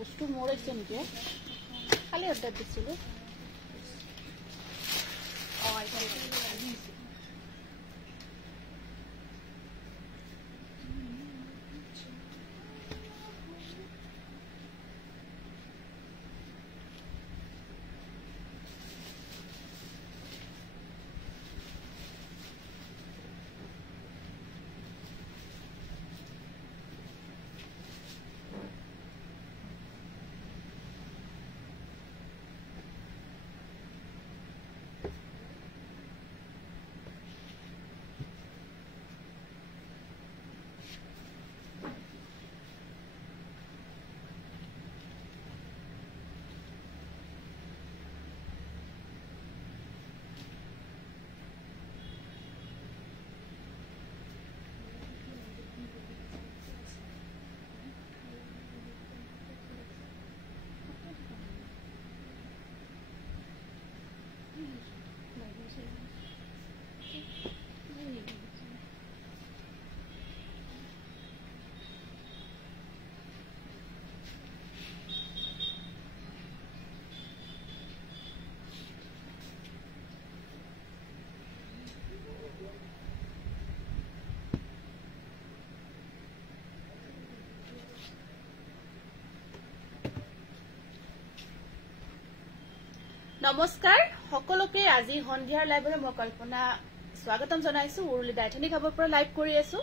বস্তু মোৰ আছে নেকি খালি অৰ্ডাৰ দিছিলো নমস্কাৰ সকলোকে আজি সন্ধিয়াৰ লাইভৰে মই কল্পনা স্বাগতম জনাইছো উৰুলি ডাইথনি খাবৰ পৰা লাইভ কৰি আছো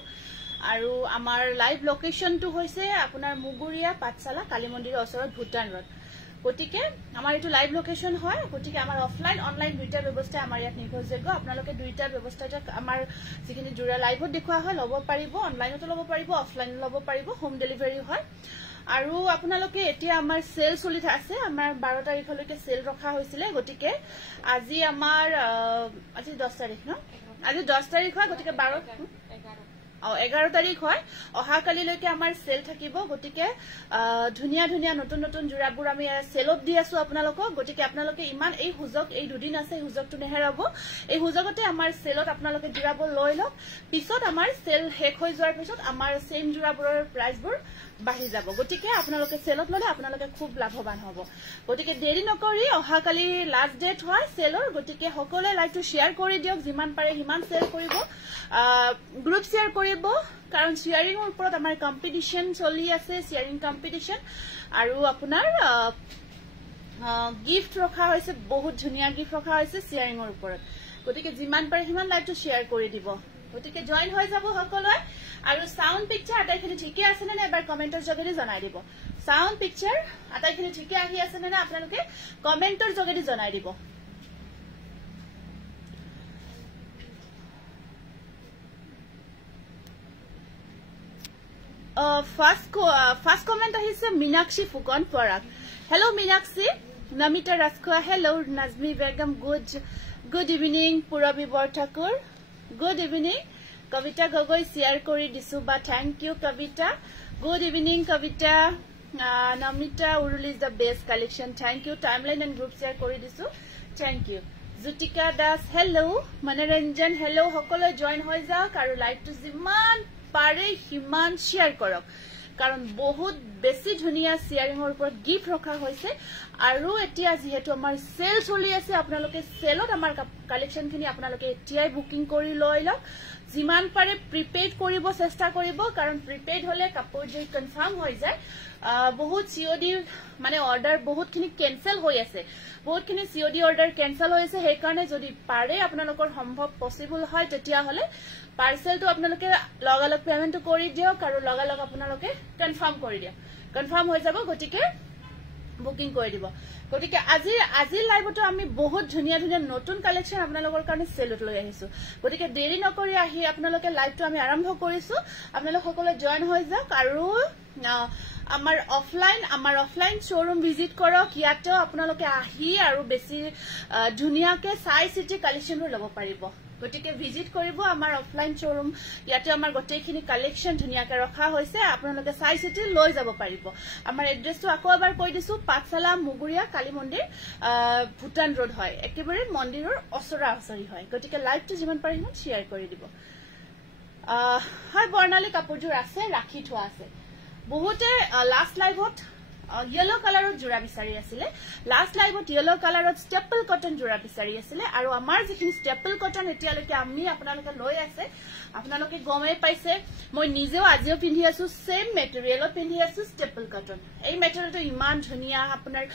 আৰু আমাৰ লাইভ লোকেশনটো হৈছে আপোনাৰ মুগুৰিয়া পাঠশালা কালী মন্দিৰৰ ওচৰত ভূটান ৰোড গতিকে আমাৰ এটো লাইভ লোকেশন হয় গতিকে আমাৰ অফলাইন অনলাইন দুইটা ব্যৱস্থা আমাৰ ইয়াত নিৰ্ভৰযোগ্য আপোনালোকে দুইটা ব্যৱস্থাটা আমাৰ যিখিনি জুৰা লাইভত দেখুৱা হয় লব পাৰিব অনলাইনতো লব পাৰিব অফলাইনত লব পাৰিব হোম ডেলিভাৰী হয় আৰু আপোনালোকে এতিয়া আমাৰ সেল চলি আছে আমাৰ 12 তাৰিখলৈকে সেল ৰখা হৈছিল গতিকে আজি আমাৰ আজি 10 তাৰিখ ন আজি 10 তাৰিখ হয় গতিকে 11 তাৰিখ হয় অহা কালিলৈকে আমাৰ সেল থাকিব গতিকে ধুনিয়া ধুনিয়া নতুন নতুন জুৰাবোৰ আমি সেলত দি আছো আপোনালোকক গতিকে আপোনালোকে ইমান এই হুজক এই দুদিন আছে হুজকটো নেহেৰাব এই হুজকতে আমাৰ সেলত আপোনালোকে জুৰাবোৰ লৈ লওক পিছত আমাৰ সেল শেষ হৈ যোৱাৰ পিছত আমাৰ সেম জুৰাবোৰৰ প্ৰাইচবোৰ বাঢ়ি যাব গতিকে আপোনালোকে সেলত ললে আপোনালোকে খুব লাভৱান হ'ব গতিকে দেৰি নকৰি অহা কালি লাষ্ট ডেট হয় সেলৰ গতিকে সকলোৱে লাইভটো শেয়াৰ কৰি দিয়ক যিমান পাৰে হিমান শেয়াৰ কৰিব গ্ৰুপ শেয়াৰ কৰিব কাৰণ শেয়াৰিংৰ ওপৰত আমাৰ কম্পিটিশন চলি আছে শেয়াৰিং কম্পিটিশন আৰু আপোনাৰ গিফট ৰখা হৈছে বহুত ধুনিয়া গিফট ৰখা হৈছে শেয়াৰিংৰ ওপৰত গতিকে যিমান পাৰে হিমান লাইভটো শেয়াৰ কৰি দিব গতিকে জয়েন হৈ যাব সকলোৱে আৰু সাউন্ড পিকচাৰ আটাইখিনি ঠিকে আছে নে এবাৰ কমেন্টৰ যোগেদি জনাই দিব সাউন্ড পিকচাৰ আটাইখিনি ঠিকে আহি আছে নে আপোনালোকে কমেন্টৰ যোগেদি জনাই দিব ফাৰ্স্ট কমেন্ট আহিছে Meenakshi Phukan Parag hello' Meenakshi Namita Rajkhowa hello' Najmi Begum good evening Purabi Borthakur good evening Kabita Gogoi share কৰি দিছো বা thank you Kabita good evening Kabita Namita Uruli is the best collection thank you timeline and group share কৰি দিছো thank you Jutika Das hello' Monoranjan hello' সকলোৱে জয়েন হৈ যাওক আৰু লাইভটো যিমান পাৰে হিমান শেয়াৰ কৰক কাৰণ বহুত বেছি ধুনিয়া শেয়াৰিংৰ ওপৰত গিফট ৰখা হৈছে আৰু এতিয়া যেহেতু আমাৰ সেল চলি আছে আপোনালোকে সেলত আমাৰ কালেকশনখিনি আপোনালোকে এতিয়াই বুকিং কৰি লৈ লওক যিমান পাৰে প্ৰিপেইড কৰিব চেষ্টা কৰিব কাৰণ প্ৰিপেইড হলে কাপোৰ যে কনফাৰ্ম হৈ যায় বহুত সিওডি মানে অৰ্ডাৰ বহুতখিনি কেনসেল হৈ আছে বহুতখিনি সিওডি অৰ্ডাৰ কেনসেল হৈ আছে সেই কাৰণে যদি পাৰে আপোনালোকৰ সম্ভৱ পসিবল হয় তেতিয়া হলে পাৰ্সেলটো আপোনালোকে লগালগ পেমেন্টটো কৰি দিয়ক আৰু লগালগ আপোনালোকে কনফাৰ্ম কৰি দিয়ক কনফাৰ্ম হৈ যাব গতিকে বুকিং কৰি দিব গতিকে আজি লাইভটো আমি বহুত ধুনিয়া ধুনিয়া নতুন কালেকশন আপোনালোকৰ কাৰণে সেলত লৈ আহিছো গতিকে দেৰি নকৰি আহি আপোনালোকে লাইভটো আমি আৰম্ভ কৰিছো আপোনালোক সকলো জয়েন হৈ যাওক আৰু আমাৰ অফলাইন শোৰুম ভিজিট কৰক ইয়াতেও আপোনালোকে আহি আৰু বেছি ধুনিয়াকে চাই চিটি কালেকশনবোৰ ল'ব পাৰিব গতিকে ভিজিট কৰিব আমাৰ অফলাইন শোৰুম ইয়াতে আমাৰ গোটেইখিনি কালেকশন ধুনিয়াকে ৰখা হৈছে আপোনালোকে চাই চিটি লৈ যাব পাৰিব আমাৰ এড্ৰেছটো আকৌ এবাৰ কৈ দিছো পাঠশালা মুগুৰিয়া কালী মন্দিৰ ভূটান ৰোড হয় একেবাৰে মন্দিৰৰ ওচৰা ওচৰি হয় গতিকে লাইভটো যিমান পাৰে সিমান শেয়াৰ কৰি দিব হয় বৰ্ণালী কাপোৰযোৰ আছে ৰাখি থোৱা আছে বহুতে last লাইভত yellow color jura bisari asile last live yellow color staple cotton jura bisari asile aru amar jekhini staple cotton etialoke ami apnaloke loi ase apnaloke gomai paise moi nijeo ajio pindhi asu same material pindhi asu staple cotton ei material to iman dhuniya apnar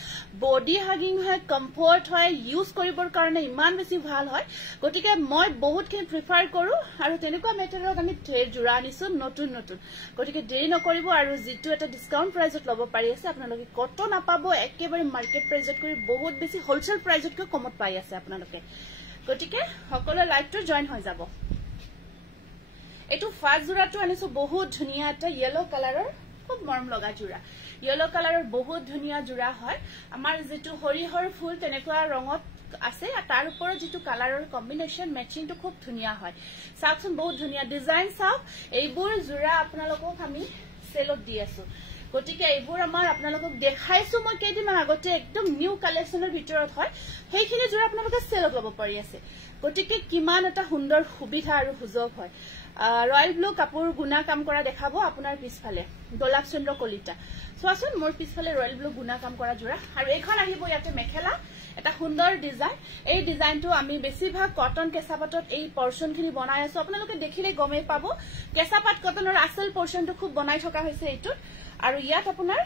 body hugging hoy comfort hoy use koribor karone iman beshi bhal hoy gotike moi bahut kin prefer koru aru tenekwa material ami thread jura anisu notun gotike deri nokoribo aru jitu eta discount price ot lobo pari ase apnaloke cotton apabo ekebare market price ot kori bahut beshi wholesale price ot ko komot pai ase apnaloke gotike hokolo live to join hoy jabo etu first jura to anisu bahut dhuniya eta yellow color খুব মৰম লগা জুৰা yellow color বহুত ধুনিয়া জুৰা হয় আমাৰ যেটো হৰিহৰ ফুল তেনেকুৱা ৰঙত আছে তাৰ ওপৰত যেটো কালাৰৰ কম্বিনেশন ম্যাচিং তো খুব ধুনিয়া হয় সাকচন বহুত ধুনিয়া ডিজাইন সাক এইবোৰ জুৰা আপোনালোকক আমি সেলত দি আছো গটিকে এইবোৰ আমাৰ আপোনালোকক দেখাইছো মই কেইদিন আগতে একদম নিউ কালেকশনৰ ভিতৰত হয় সেইখিনি জুৰা আপোনালোকে সেলত লব পাৰি আছে গটিকে কিমান এটা সুন্দৰ সুবিধা আৰু সুযোগ হয় ৰয়েল ব্লু কাপোৰ গুনা কাম কৰা দেখাবো আপোনাৰ পিছফালে গোলাপ চন্দ্ৰ কলিতা সোৱাচোন মোৰ পিছফালে ৰয়েল ব্লু গুনা কাম কৰা জোৰা আৰু এখন আহিব ইয়াতে মেখেলা এটা সুন্দৰ ডিজাইন এই ডিজাইনটো আমি বেছিভাগ কটন কেঁচাপাতত এই পৰ্চনখিনি বনাই আছো আপোনালোকে দেখিলে গমে পাব কেঁচাপাত কটনৰ আসল পৰ্চনটো খুব বনাই থকা হৈছে এইটো আৰু ইয়াত আপোনাৰ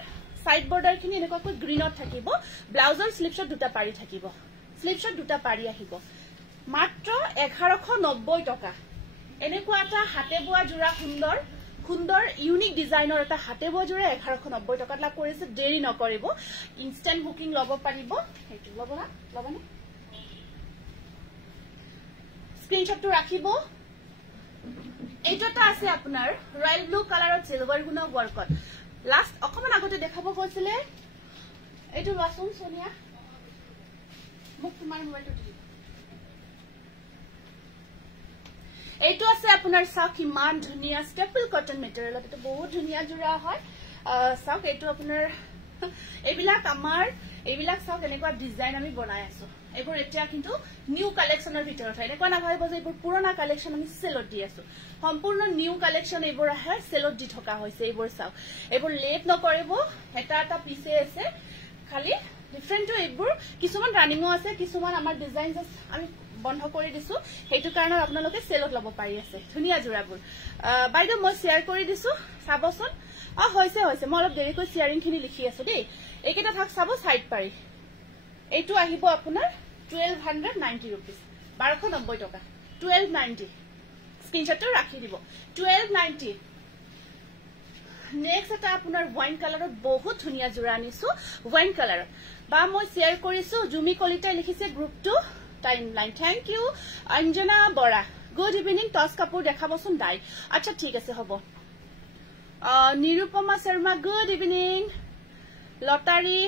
সাইড বৰ্ডাৰখিনি এনেকৈ গ্ৰীনত থাকিব ব্লাউজৰ স্লিপছত দুটা পাৰি থাকিব স্লিপছত দুটা পাৰি আহিব মাত্ৰ 1190 টকা এনেকুৱা এটা হাতে বোৱা জোৰা সুন্দৰ সুন্দৰ ইউনিক ডিজাইনৰ এটা হাতে বোৱা জোৰা 1190 টকাত লাভ কৰিছে দেৰি নকৰিব ইনষ্টেন্ট বুকিং লব পাৰিব হেতু লবনা স্ক্ৰিনশ্বটটো ৰাখিব এইটোটা আছে আপোনাৰ ৰয়েল ব্লু কালাৰত সিলভাৰ গুণা ওয়াৰ্কত লাষ্ট অকমান আগতে দেখাব কৈছিলে এইটো লাসুন সোনিয়া মোক তোমাৰ মোবাইলটো দি এইটো আছে আপোনাৰ সাক ইমান ধুনিয়া স্টেপল কটন মেটেৰিয়েলত এটা বহুত ধুনিয়া জুৰা হয় সাক এইটো আপোনাৰ এইবিলাক সাক এনেকুৱা ডিজাইন আমি বনাই আছো এইবোৰ এতিয়া কিন্তু নিউ কালেকশনৰ ভিতৰত হয় এনেকুৱা নাভাবিব যে এইবোৰ পুৰণা কালেকশন আমি সেলত দি আছো সম্পূৰ্ণ নিউ কালেকশন এইবোৰ আহে সেলত দি থকা হৈছে এইবোৰ সাক এইবোৰ লেট নকৰিব এটা পিছে আছে খালি ডিফাৰেন্ট এইবোৰ কিছুমান ৰানিংও আছে কিছুমান আমাৰ ডিজাইনছ আমি বন্ধ কৰি দিছো হেতু কাৰণে আপোনালোকে সেলত লব পাৰি আছে ধুনিয়া জোৰাবোৰ বাইদেউ মই শেয়াৰ কৰি দিছো সাবসন হৈছে মই অলপ দেৰি কৈ শেয়াৰিং খিনি লিখি আছো দেই এইকেটা থাক সাব সাইড পাৰি এইটো আহিব আপোনাৰ 1290 रुपीस 1290 টকা 1290 স্ক্ৰিনশ্বটটো ৰাখি দিব 1290 নেক্সট এটা আপোনাৰ ওয়াইন কালাৰত বহুত ধুনিয়া জোৰা আনিছো ওয়াইন কালাৰত বা মই শেয়াৰ কৰিছো জুমি কলিতাই লিখিছে গ্ৰুপটো timeline thank you Anjana Bora good evening টস কাপোৰ দেখাবচোন দাই আচ্ছা ঠিক আছে হ'ব Nirupama Sharma good evening lottery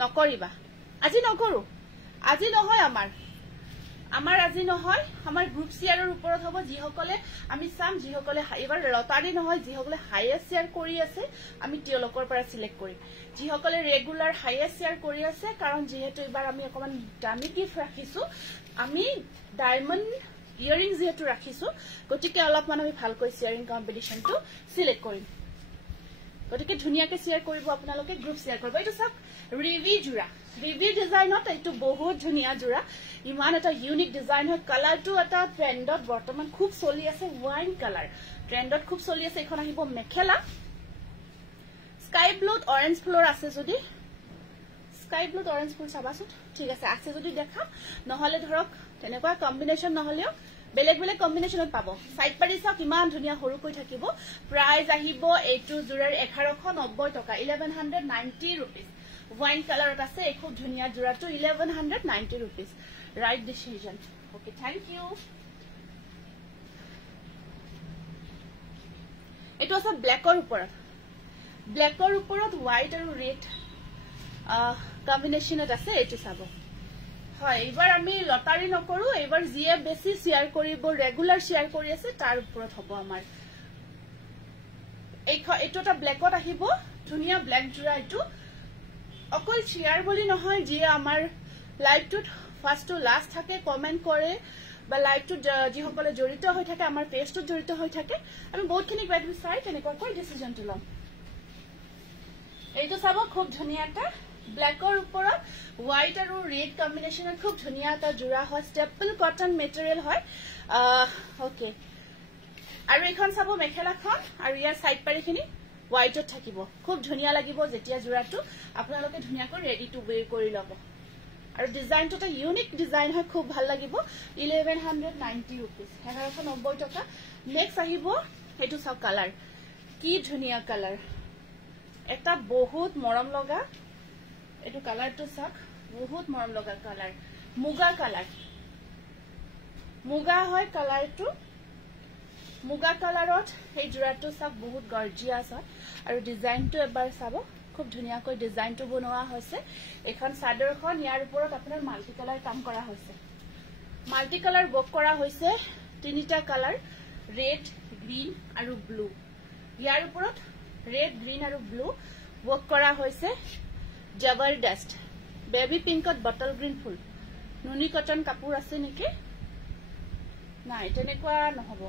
নকৰিবা আজি নকৰো আজি নহয় আমাৰ আজি নহয় আমাৰ গ্ৰুপ শেয়াৰৰ ওপৰত হ'ব যি সকলে আমি চাম যি সকলে এবাৰ লটাৰী নহয় যি সকলে হাইয়েষ্ট শেয়াৰ কৰি আছে আমি তেওঁলোকৰ পৰা সিলেক্ট কৰিম যি সকলে ৰেগুলাৰ হাইয়েষ্ট শেয়াৰ কৰি আছে কাৰণ যেহেতু এবাৰ আমি অকমান দামী গিফট ৰাখিছো আমি ডায়মণ্ড ইয়াৰিং যেহেতু ৰাখিছো গতিকে অলপমান আমি ভালকৈ শেয়াৰিং কম্পিটিশনটো সিলেক্ট কৰিম গতিকে ধুনিয়াকে শেয়াৰ কৰিব আপোনালোকে গ্ৰুপ শেয়াৰ কৰিব এইটো সব ৰিভি জোৰা ৰিভি ডিজাইনত এইটো বহুত ধুনিয়া জোৰা ইমান এটা ইউনিক ডিজাইন হয় কালাৰটো এটা ট্ৰেন্ডত বৰ্তমান খুব চলি আছে ওয়াইন কালাৰ ট্ৰেন্ডত খুব চলি আছে এখন আহিব মেখেলা স্কাই ব্লুত অৰেঞ্জ ফুলৰ আছে যদি স্কাই ব্লুত অৰেঞ্জ ফুল চাবাচোন ঠিক আছে যদি দেখা নহলে ধৰক তেনেকুৱা কম্বিনেশন নহলেও বেলেগ কম্বিনেশনত পাব সাইড পাৰি চাওক ইমান ধুনিয়া সৰু কৈ থাকিব প্ৰাইস আহিব এইটো জোৰাৰ 1190 টকা 1190 रुपीस ওয়াইন কালাৰত আছে এই খুব ধুনিয়া জোৰাটো 1190 rupees right decision okay thank you এটো আছে ব্ল্যাকৰ ওপৰত হোৱাইট আৰু ৰেড কম্বিনেশনত আছে এটো চাব হয় এবাৰ আমি লটাৰী নকৰো এবাৰ জিএ বেছি শেয়াৰ কৰিব ৰেগুলাৰ শেয়াৰ কৰি আছে তাৰ ওপৰত হ'ব আমাৰ এইটো এটা ব্ল্যাকত আহিব ধুনিয়া ব্ল্যাক জোৰা এটো অকল শেয়াৰ বুলি নহয় যি আমাৰ লাইভটোত ফাৰ্স্ট টু লাষ্ট থাকে কমেন্ট কৰে বা লাইভটোত যি সকলে জড়িত হৈ থাকে আমাৰ পেজটোত জড়িত হৈ থাকে আমি বহুতখিনি বাইদেউ চাই তেনেকৈ ডিসিশনটো লম এইটো চাব খুব ধুনিয়া এটা ব্ল্যাকৰ ওপৰত হোৱাইট আৰু ৰেড কম্বিনেশনত খুব ধুনিয়া এটা জোৰা হয় ষ্টেপল কটন মেটেৰিয়েল হয় ওকে আৰু এখন চাব মেখেলাখন আৰু ইয়াৰ সাইড পাৰিখিনি হোৱাইটত থাকিব খুব ধুনিয়া লাগিব যেতিয়া জোৰাটো আপোনালোকে ধুনিয়াকৈ ৰেডি টু ওয়্যাৰ কৰি লব আৰু ডিজাইনটো এটা ইউনিক ডিজাইন হয় খুব ভাল লাগিব 1190 रुपीस 1190 টকা নেক্সট আহিব এটো সব কালাৰ কি ধুনিয়া কালাৰ এটা বহুত মৰম লগা এটো কালাৰটো সব বহুত মৰম লগা কালাৰ মুগা কালাৰ মুগা হয় কালাৰটো মুগা কালাৰত এই জোৰাটো সব বহুত গৰ্জিয়াস হয় আৰু ডিজাইনটো এবাৰ চাব খুব ধুনিয়াকৈ ডিজাইনটো বনোৱা হৈছে এখন সাদৰখন ইয়াৰ ওপৰত আপোনাৰ মাল্টি কালাৰ কাম কৰা হৈছে মাল্টি কালাৰ বক কৰা হৈছে তিনিটা কালাৰ ৰেড গ্ৰীন আৰু ব্লু ইয়াৰ ওপৰত ৰেড গ্ৰীন আৰু ব্লু বক কৰা হৈছে জবৰদস্ত বেবি পিংকত বটল গ্ৰীন ফুল নুনি কটন কাপোৰ আছে নেকি নাই তেনেকুৱা নহব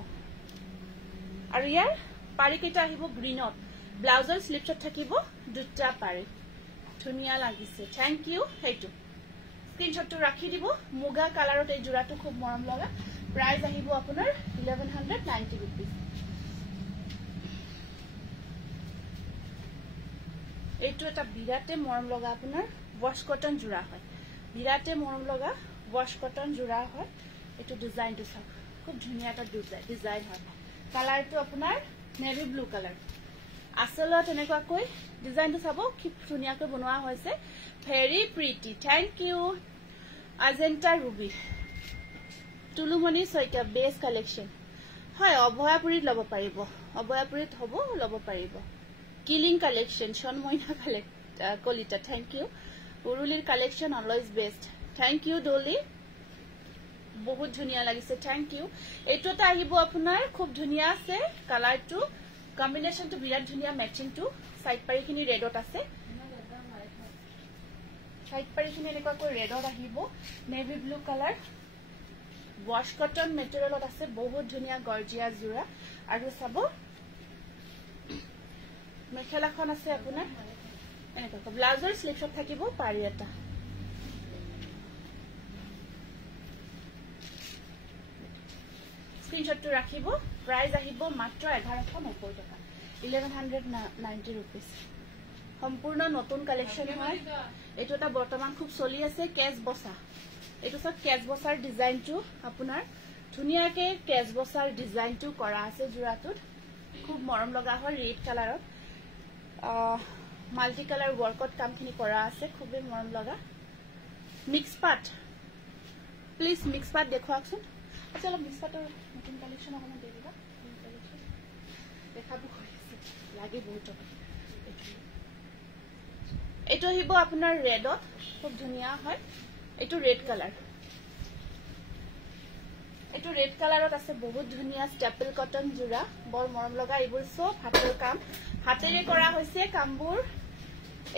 আৰু ইয়াৰ পাৰি কেটা আহিব গ্ৰীনত ব্লাউজৰ স্লিপছত থাকিব দুটা পাৰি ধুনিয়া লাগিছে থ্যাংক ইউ হেইটো স্ক্ৰিনশ্বটটো ৰাখি দিব মুগা কালাৰত এই জোৰাটো খুব মৰম লগা প্ৰাইস আহিব আপোনাৰ 1190 रुपीस এইটো এটা বিৰাটে মৰম লগা আপোনাৰ ওয়াশ কটন জোৰা হয় বিৰাটে মৰম লগা ওয়াশ কটন জোৰা হয় এইটো ডিজাইনটো চাওক খুব ধুনিয়া এটা ডিজাইন হয় কালাৰটো আপোনাৰ নেভি ব্লু কালাৰ আসলত এনেকুৱা কই ডিজাইনটো চাব খুব ধুনিয়াকৈ বনোৱা হৈছে very pretty thank you Ajanta Rubi Tulumoni Saikia best collection হয় অভয়াপুৰীত লব পাৰিব অভয়াপুৰীত হ'ব লব পাৰিব killing collection Sonmoina Kalita thank you উৰুলিৰ collection always best thank you Dolly বহুত ধুনিয়া লাগিছে থ্যাংক ইউ এইটোটা আহিব আপোনাৰ খুব ধুনিয়া আছে কালাৰটো কম্বিনেশনটো বিৰাট ধুনিয়া ম্যাচিংটো সাইড পাৰিখিনি ৰেডত আছে সাইড পাৰিখিনি এনেকুৱা কৈ ৰেডত আহিব navy blue colour wash cotton মেটেৰিয়েলত আছে বহুত ধুনিয়া গৰ্জিয়াস জোৰা আৰু চাব মেখেলাখন আছে আপোনাৰ এনেকুৱা ব্লাউজৰ স্লিপছত থাকিব পাৰি এটা স্ক্ৰিনশ্বটটো ৰাখিব প্ৰাইস আহিব মাত্ৰ 1190 টকা 1190 रुपीस সম্পূৰ্ণ নতুন কালেকশন হয় এটো এটা বৰ্তমান খুব চলি আছে কেজ বসা এটো সব কেজ বসাৰ ডিজাইনটো আপোনাৰ ধুনিয়াকে কেজ বসাৰ ডিজাইনটো কৰা আছে জোৰাটোত খুব মৰম লগা হয় ৰেড কালাৰত মাল্টি কালাৰ ওয়াৰ্কত কামখিনি কৰা আছে খুবই মৰম লগা মিক্স পাট প্লিজ মিক্স পাট দেখুৱাকচোন আচ্ছা মিক্স পাটৰ নতুন কালেকশন অকমান দেই দিবা দেখাব কৈছে লাগে বহুত এটো হিব আপোনাৰ ৰেডত খুব ধুনিয়া হয় এটো ৰেড কালাৰ এটো ৰেড কালাৰত আছে বহুত ধুনিয়া ষ্টেপল কটন জোৰা বৰ মৰম লগা এইবোৰ সব হাতৰ কাম হাতেৰে কৰা হৈছে কামবোৰ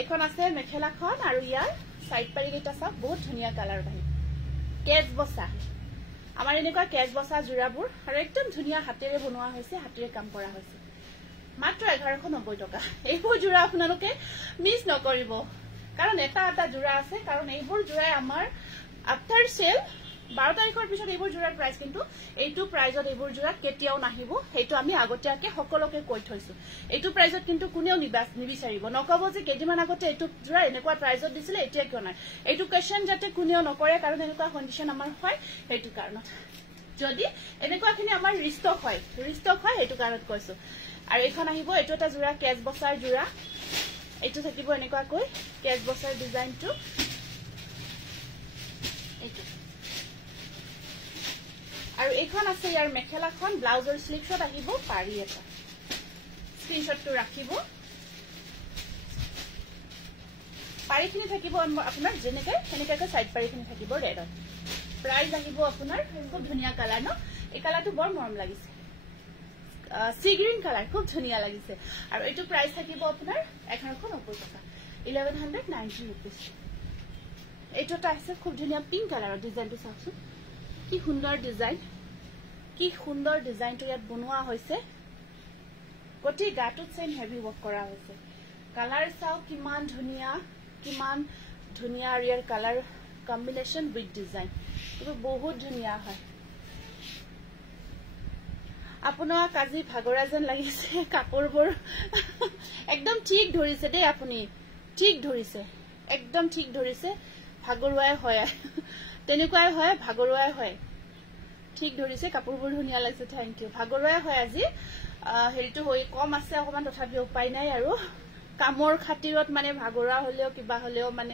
এখন আছে মেখেলাখন আৰু ইয়াৰ সাইড পাৰি কেটা সব বহুত ধুনিয়া কালাৰ ভাই কেজ বসা আমাৰ এনেকুৱা কেজ বসা জোৰাবোৰ আৰু একদম ধুনিয়া হাতেৰে বনোৱা হৈছে হাতেৰে কাম কৰা হৈছে মাত্ৰ 1190 টকা এইবোৰ জোৰা আপোনালোকে মিস নকৰিব কাৰণ এটা এটা জোৰা আছে কাৰণ এইবোৰ জোৰাই আমাৰ আফটাৰ সেল 12 তাৰিখৰ পিছত এইবোৰ জোৰাৰ প্ৰাইস কিন্তু এইটো প্ৰাইজত এইবোৰ জোৰা কেতিয়াও নাহিব হেতু আমি আগতিয়াকে সকলোকে কৈ থৈছো এইটো প্ৰাইজত কিন্তু কোনেও নিবিচাৰিব নকব যে কেদিমান আগতে এইটো জোৰা এনেকুৱা প্ৰাইজত দিছিলে এতিয়া কিয় নাই এইটো কোৱেশ্চন যাতে কোনেও নকৰে কাৰণ এনেকুৱা কন্ডিশন আমাৰ হয় হেতু কাৰণত যদি এনেকুৱাখিনি আমাৰ ৰিষ্টক হয় হেতু কাৰণত কৈছো আৰু এখন আহিব এটো এটা জোৰা কেজ বসাৰ জোৰা এটো থাকিব এনেকুৱা কৈ কেজ বসাৰ ডিজাইনটো এটো আৰু এখন আছে ইয়াৰ মেখেলাখন ব্লাউজৰ স্লিপছত আহিব পাৰি এটা স্ক্ৰিনশ্বটটো ৰাখিব পাৰিখিনি থাকিব আপোনাৰ যেনেকৈ সেনেকৈ সাইড পাৰিখিনি থাকিব ৰেডত প্ৰাইস আহিব আপোনাৰ খুব ধুনিয়া কালাৰ ন এই কালাৰটো বৰ মৰম লাগিছে সি গ্ৰীন কালাৰ খুব ধুনিয়া লাগিছে আৰু এটো প্ৰাইস থাকিব আপোনাৰ 1190 টকা 1190 रुपीस এটোটা আছে খুব ধুনিয়া পিংক কালাৰৰ ডিজাইনটো চাওকচোন কি সুন্দৰ ডিজাইনটো ইয়াত বনোৱা হৈছে গটি গাটুত সেম হেভি ওয়াৰ্ক কৰা হৈছে কালাৰ চাও কিমান ধুনিয়া আৰু ইয়াৰ কালাৰ কম্বিনেশ্যন উইথ ডিজাইন এইটো বহুত ধুনিয়া হয় আপোনাক আজি ভাগৰা যেন লাগিছে কাপোৰবোৰ একদম ঠিক ধৰিছে দেই আপুনি ঠিক ধৰিছে একদম ঠিক ধৰিছে ভাগৰুৱাই হয় তেনেকুৱাই হয় ভাগৰুৱাই হয় ঠিক ধৰিছে কাপোৰবোৰ ধুনিয়া লাগিছে থ্যাংক ইউ ভাগৰুৱাই হয় আজি হেৰিটো হৈ কম আছে অকমান তথাপি উপায় নাই আৰু কামৰ খাতিৰত মানে ভাগৰুৱা হলেও কিবা হলেও মানে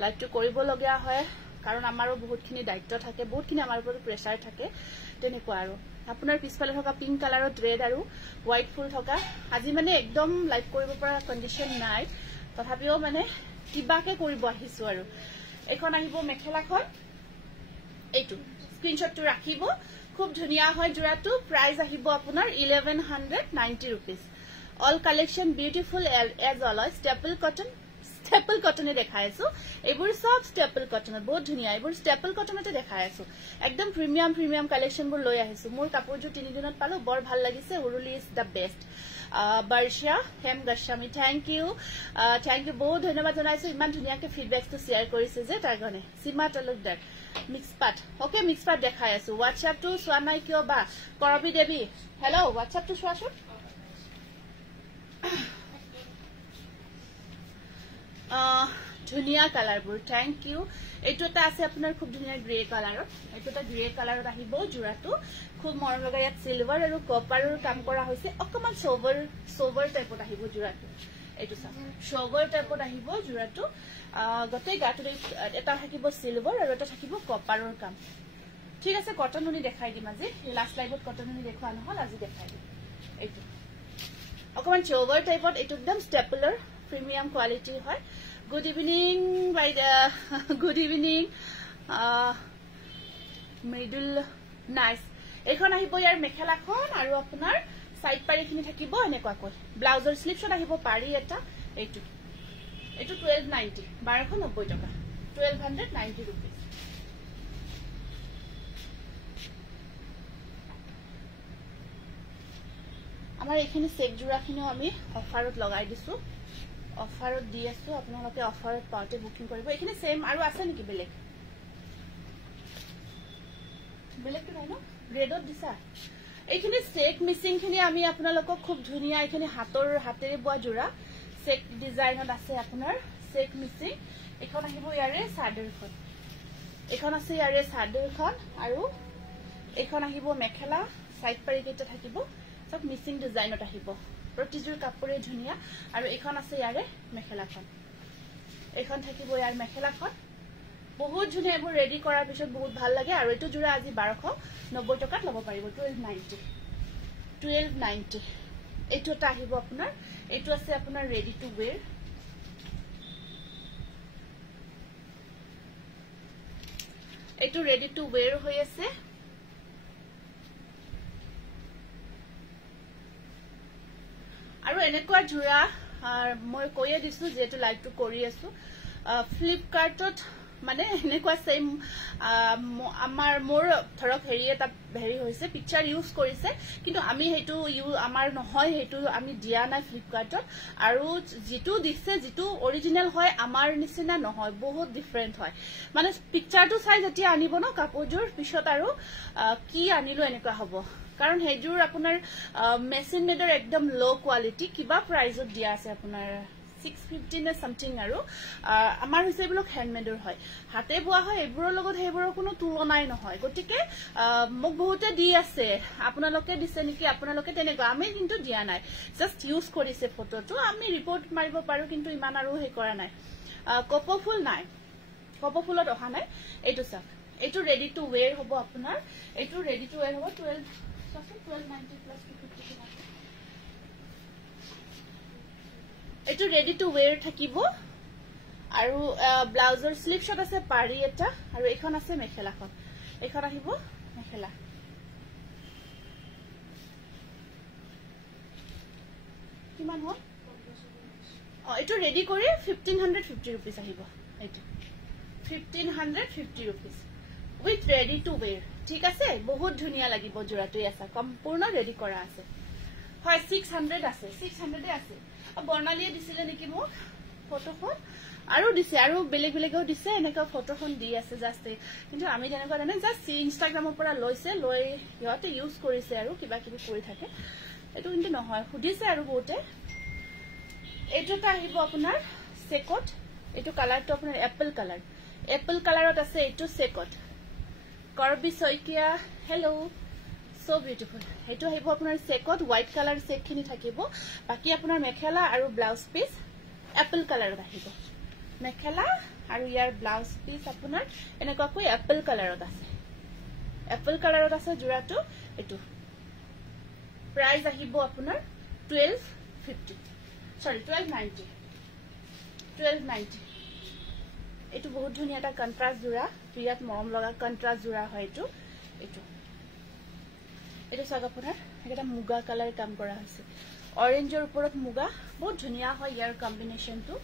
লাইকটো কৰিব লগা হয় কাৰণ আমাৰো বহুতখিনি দায়িত্ব থাকে বহুতখিনি আমাৰ ওপৰত প্ৰেছাৰ থাকে তেনেকুৱা আৰু আপোনাৰ পিছফালে থকা পিংক কালাৰত ৰেড আৰু হোৱাইট ফুল থকা আজি মানে একদম লাইক কৰিব পৰা কন্ডিশন নাই তথাপিও মানে কিবাকে কৰিব আহিছো আৰু এখন আহিব মেখেলাখন এইটো স্ক্ৰিনশ্বটটো ৰাখিব খুব ধুনিয়া হয় জোৰাটো প্ৰাইস আহিব আপোনাৰ 1190 rupees all collection beautiful as always staple কটনে দেখাই আছো এইবোৰ সব স্টেপল কটন বহুত ধুনিয়া এইবোৰ স্টেপল কটনতে দেখাই আছো একদম প্ৰিমিয়াম কালেকশনবোৰ লৈ আহিছো মোৰ কাপোৰজোৰ 3 দিনত পালো বৰ ভাল লাগিছে Uruli is the best Barsha Hem Goswami thank you বহুত ধন্যবাদ জনাইছো ইমান ধুনিয়াকে ফিডবেকটো শেয়াৰ কৰিছে যে তাৰ কাৰণে সীমা তালুকদাৰ মিক্স পাট ওকে মিক্স পাট দেখাই আছো WhatsApp টো সোৱা নাই কিয় বা কৰবি দেবী হেল্ল WhatsApp টো সোৱাছো ধুনিয়া কালাৰবোৰ থ্যাংক ইউ এইটো এটা আছে আপোনাৰ খুব ধুনিয়া গ্ৰে কালাৰত এইটো এটা গ্ৰে কালাৰত আহিব জোৰাটো খুব মৰম লগা ইয়াত সিলভাৰ আৰু কপাৰৰ কাম কৰা হৈছে অকমান সোভাৰ টাইপত আহিব জোৰাটো এইটো চাওক সোভাৰ টাইপত আহিব জোৰাটো গতে গাটো এটা থাকিব সিলভাৰ আৰু এটা থাকিব কপাৰৰ কাম ঠিক আছে কটন উনি দেখাই দিম আজি লাষ্ট লাইভত কটন উনি দেখুৱা নহল আজি দেখাই দিম এইটো অকমান সোভাৰ টাইপত এইটো একদম স্টেপলাৰ প্ৰিমিয়াম কোৱালিটি হয় good evening good evening middle nice এখন আহিব ইয়াৰ মেখেলাখন আৰু আপোনাৰ সাইড পাৰিখিনি থাকিব এনেকুৱাকৈ ব্লাউজৰ স্লিপছত আহিব পাৰি এটা এইটো 1290 1290 টকা 1290 rupees আমাৰ এইখিনি চেক জোৰাখিনিও আমি অফাৰত লগাই দিছো অফাৰত দি আছো আপোনালোকে অফাৰত পাওঁতে বুকিং কৰিব এইখিনি সেম আৰু আছে নেকি বেলেগ কি নাই ন ৰেডত দিছা এইখিনি চেক মিসিং খিনি আমি আপোনালোকক খুব ধুনিয়া এইখিনি হাতেৰে বোৱা জোৰা চেক ডিজাইনত আছে আপোনাৰ চেক মিসিং এখন আহিব ইয়াৰে চাদৰখন এখন আছে ইয়াৰে চাদৰখন আৰু এখন আহিব মেখেলা সাইড পাৰি কেইটা থাকিব সব মিসিং ডিজাইনত আহিব প্ৰতিজোৰ কাপোৰে ধুনিয়া আৰু এখন আছে ইয়াৰে মেখেলাখন এখন থাকিব ইয়াৰ মেখেলাখন বহুত ধুনিয়া এবোৰ ৰেডি কৰাৰ পিছত বহুত ভাল লাগে আৰু এটো জোৰা আজি 1290 টকাত লব পাৰিব 1290 এটো এটা আহিব আপোনাৰ এটো আছে আপোনাৰ ৰেডি টু ওয়্যাৰ এটো ৰেডি টু ওয়্যাৰ হৈ আছে আৰু এনেকুৱা জোৰা মই কৈয়ে দিছো যেটো লাইভটো কৰি আছো ফ্লিপকাৰ্টত মানে এনেকুৱা সেম আমাৰ মোৰ ধৰক হেৰি এটা হেৰি হৈছে পিকচাৰ ইউজ কৰিছে কিন্তু আমি হেতু আমাৰ নহয় হেতু আমি দিয়া নাই ফ্লিপকাৰ্টত আৰু যেটো দিছে যেটো অৰিজিনাল হয় আমাৰ নিচিনা নহয় বহুত ডিফাৰেন্ট হয় মানে পিকচাৰটো চাই যেতিয়া আনিব ন কাপোৰজোৰ পিছত আৰু কি আনিলো এনেকুৱা হ'ব কাৰণ হেজুৰ আপোনাৰ মেচিন মেডৰ একদম লো কোৱালিটি কিবা প্ৰাইজত দিয়া আছে আপোনাৰ 650 নে সামথিং আৰু আমাৰ হৈছে এইবিলাক হ্যান্ডমেডৰ হয় হাতে বোৱা হয় এইবোৰৰ লগত হেবোৰৰ কোনো তুলনাই নহয় গটিকে মোক বহুতে দি আছে আপোনালোকে দিছে নেকি আপোনালোকে তেনেকুৱা আমি কিন্তু দিয়া নাই জাস্ট ইউজ কৰিছে ফটোটো আমি ৰিপোৰ্ট মাৰিব পাৰো কিন্তু ইমান আৰু হে কৰা নাই কপফুল নাই কপফুলত অহা নাই এইটো চাক এইটো ৰেডি টু ওয়্যাৰ হ'ব আপোনাৰ এইটো ৰেডি টু ওয়্যাৰ হ'ব 1290 প্লাস 250 এটো ৰেডি টু ওয়্যাৰ থাকিব আৰু ব্লাউজৰ স্লিপছত আছে পাৰি এটা আৰু এখন আছে মেখেলাখন এখন আহিব মেখেলা কিমান হ'ল এটো ৰেডি কৰি 1550 rupees আহিব এটো 1550 rupees with ready to wear ঠিক আছে বহুত ধুনিয়া লাগিব জোৰাটো আছে সম্পূৰ্ণ ৰেডি কৰা আছে হয় 600 আছে 600 আছে বৰ্ণালীয়ে দিছিলে নেকি মোক ফটোখন আৰু দিছে আৰু বেলেগ বেলেগও দিছে এনেকা ফটোখন দি আছে জাস্ট কিন্তু আমি তেনেকুৱা জানে জাস্ট ইনষ্টাগ্ৰামৰ পৰা লৈছে লৈ ইহঁতে ইউজ কৰিছে আৰু কিবা কিবি কৰি থাকে এটো কিন্তু নহয় খুদিছে আৰু বহুতে এটোটা আহিব আপোনাৰ সেকট এটো কালাৰটো আপোনাৰ এপল কালাৰত আছে এটো সেকট কৰবি সৈকিয়া হেল্ল so beautiful এটো আহিব আপোনাৰ সেকট হোৱাইট কালাৰ সেট খিনি থাকিব বাকি আপোনাৰ মেখেলা আৰু ব্লাউজ পিস এপল কালাৰত আহিব মেখেলা আৰু ইয়াৰ ব্লাউজ পিস আপোনাৰ এনেকুৱা কৈ এপল কালাৰত আছে জোৰাটো এটো প্ৰাইস আহিব আপোনাৰ 1290 এটো বহুত ধুনিয়া এটা কন্ট্ৰাস্ট জোৰা বিৰাট মৰম লগা কন্ট্ৰাস্ট জোৰা হয় এটো সব আপোনাৰ এটা মুগা কালাৰ কাম কৰা আছে অৰেঞ্জৰ ওপৰত মুগা বহুত ধুনিয়া হয় ইয়াৰ কম্বিনেশনটো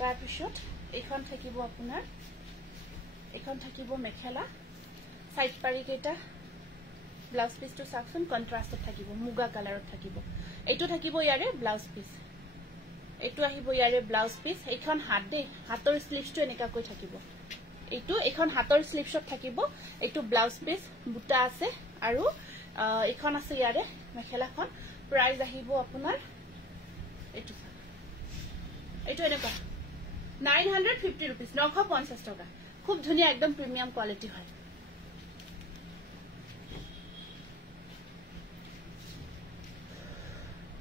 তাৰপিছত এইখন থাকিব আপোনাৰ এইখন থাকিব মেখেলা সাইড পাৰি কেটা ব্লাউজ পিসটো সাকশন কন্ট্ৰাস্টত থাকিব মুগা কালাৰত থাকিব এইটো থাকিব ইয়াৰে ব্লাউজ পিস এইটো আহিব ইয়াৰে ব্লাউজ পিস এইখন হাতৰ স্লিভসটো এনেকা কৈ থাকিব এইটো এখন হাতৰ স্লিভছত থাকিব এইটো ব্লাউজ পিস বুটা আছে আৰু এখন আছে ইয়াৰে মেখেলাখন প্ৰাইস আহিব আপোনাৰ এইটো এনেকা 950 rupees 950 টকা খুব ধুনিয়া একদম প্ৰিমিয়াম কোৱালিটি হয়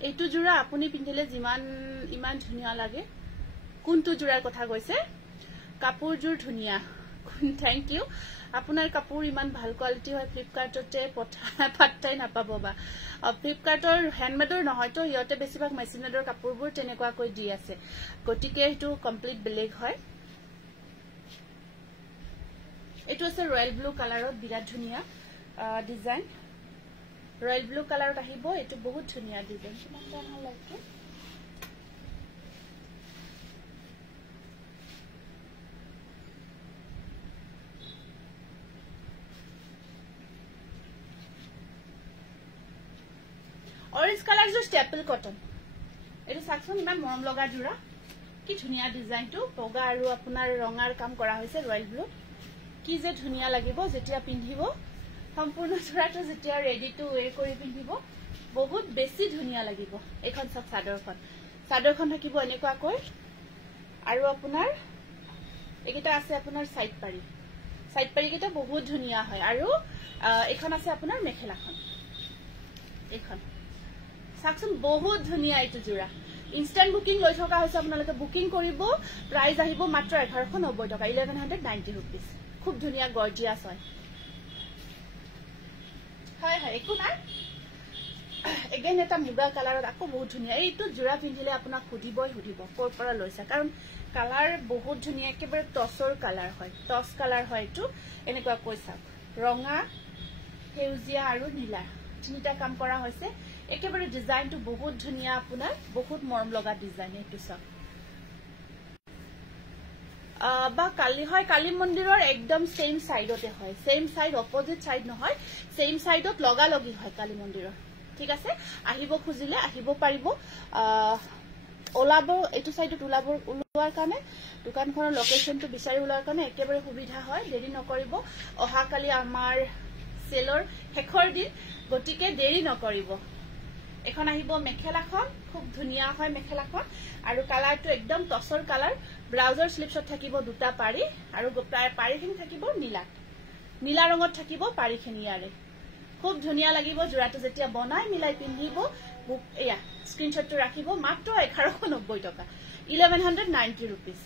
এইটো জোৰা আপুনি পিন্ধিলে ইমান ধুনিয়া লাগে কোনটো জোৰাৰ কথা কৈছে কাপোৰজোৰ ধুনিয়া থ্যাংক ইউ আপোনাৰ কাপোৰ ইমান ভাল কোৱালিটি হয় ফ্লিপকাৰ্টতে পাত্তাই নাপাব বা ফ্লিপকাৰ্টৰ হ্যান্ডমেডৰ নহয় তো ইয়তে বেছিভাগ মেচিনেডৰ কাপোৰবোৰ তেনেকুৱা কৈ দি আছে গটিকে এটো কমপ্লিট বেলেগ হয় এটো আছে ৰয়েল ব্লু কালাৰত বিৰাট ধুনিয়া ডিজাইন ৰয়েল ব্লু কালাৰত আহিব এটো বহুত ধুনিয়া ডিজাইন কিমান ভাল লাগে Orange color is staple cotton. It is saxon iman morom loga jura. Ki dhuniya design to boga aru apunar rongar kam kora hoise royal blue. Ki je dhuniya lagibo jetia pindhibo. Sampurno jura to jetia ready to wear kori pindhibo. Bahut besi dhuniya lagibo. Ekhon sab sador khon. Sador khon thakibo enekwa koi. Aru apunar ekita ase apunar side pari. Side pari keta bahut dhuniya hoy. Aru ekhon ase apunar mekhela khon. Ekhon suction বহুত ধুনিয়া এইটো জোৰা instant booking লৈ থকা হৈছে আপোনালোকে booking কৰিব price আহিব মাত্ৰ 1190 টকা 1190 rupees খুব ধুনিয়া গৰ্জিয়াস হয় হয় একো নাই এগেইন এটা মুগা কালাৰত আকো বহুত ধুনিয়া এইটো জোৰা পিন্ধিলে আপোনাক খুদিব কৰ পৰা লৈছা কাৰণ কালাৰ বহুত ধুনিয়া একেবাৰে টসৰ কালাৰ হয় টস কালাৰ হয় এটো এনেকুৱা কৈছা ৰঙা হেউজিয়া আৰু নীলা তিনিটা কাম কৰা হৈছে একেবাৰে ডিজাইনটো বহুত ধুনিয়া আপোনাৰ বহুত মৰম লগা ডিজাইন এইটো সব বা কালি হয় কালি মন্দিৰৰ একদম সেম সাইডতে হয় সেম সাইড অপোজিট সাইড নহয় সেম সাইডত লগা লগি হয় কালি মন্দিৰৰ ঠিক আছে আহিব খুজিলে আহিব পাৰিব ওলাব এইটো সাইডত ওলোৱাৰ কাৰণে দোকানখনৰ লোকেশনটো বিচাৰি ওলোৱাৰ কাৰণে একেবাৰে সুবিধা হয় দেৰি নকৰিব অহা কালি আমাৰ সেলৰ হেখৰ দিন গটিকে দেৰি নকৰিব এখন আহিব মেখেলাখন খুব ধুনিয়া হয় মেখেলাখন আৰু কালাৰটো একদম টসৰ কালাৰ ব্লাউজৰ স্লিভছত থাকিব দুটা পাৰি আৰু প্ৰায় পাৰিখিনি থাকিব নীলা ৰঙত থাকিব পাৰিখিনি ইয়াৰে খুব ধুনিয়া লাগিব জোৰাটো যেতিয়া বনাই মিলাই পিন্ধিব এয়া স্ক্ৰিনশ্বটটো ৰাখিব মাত্ৰ 1190 টকা 1190 rupees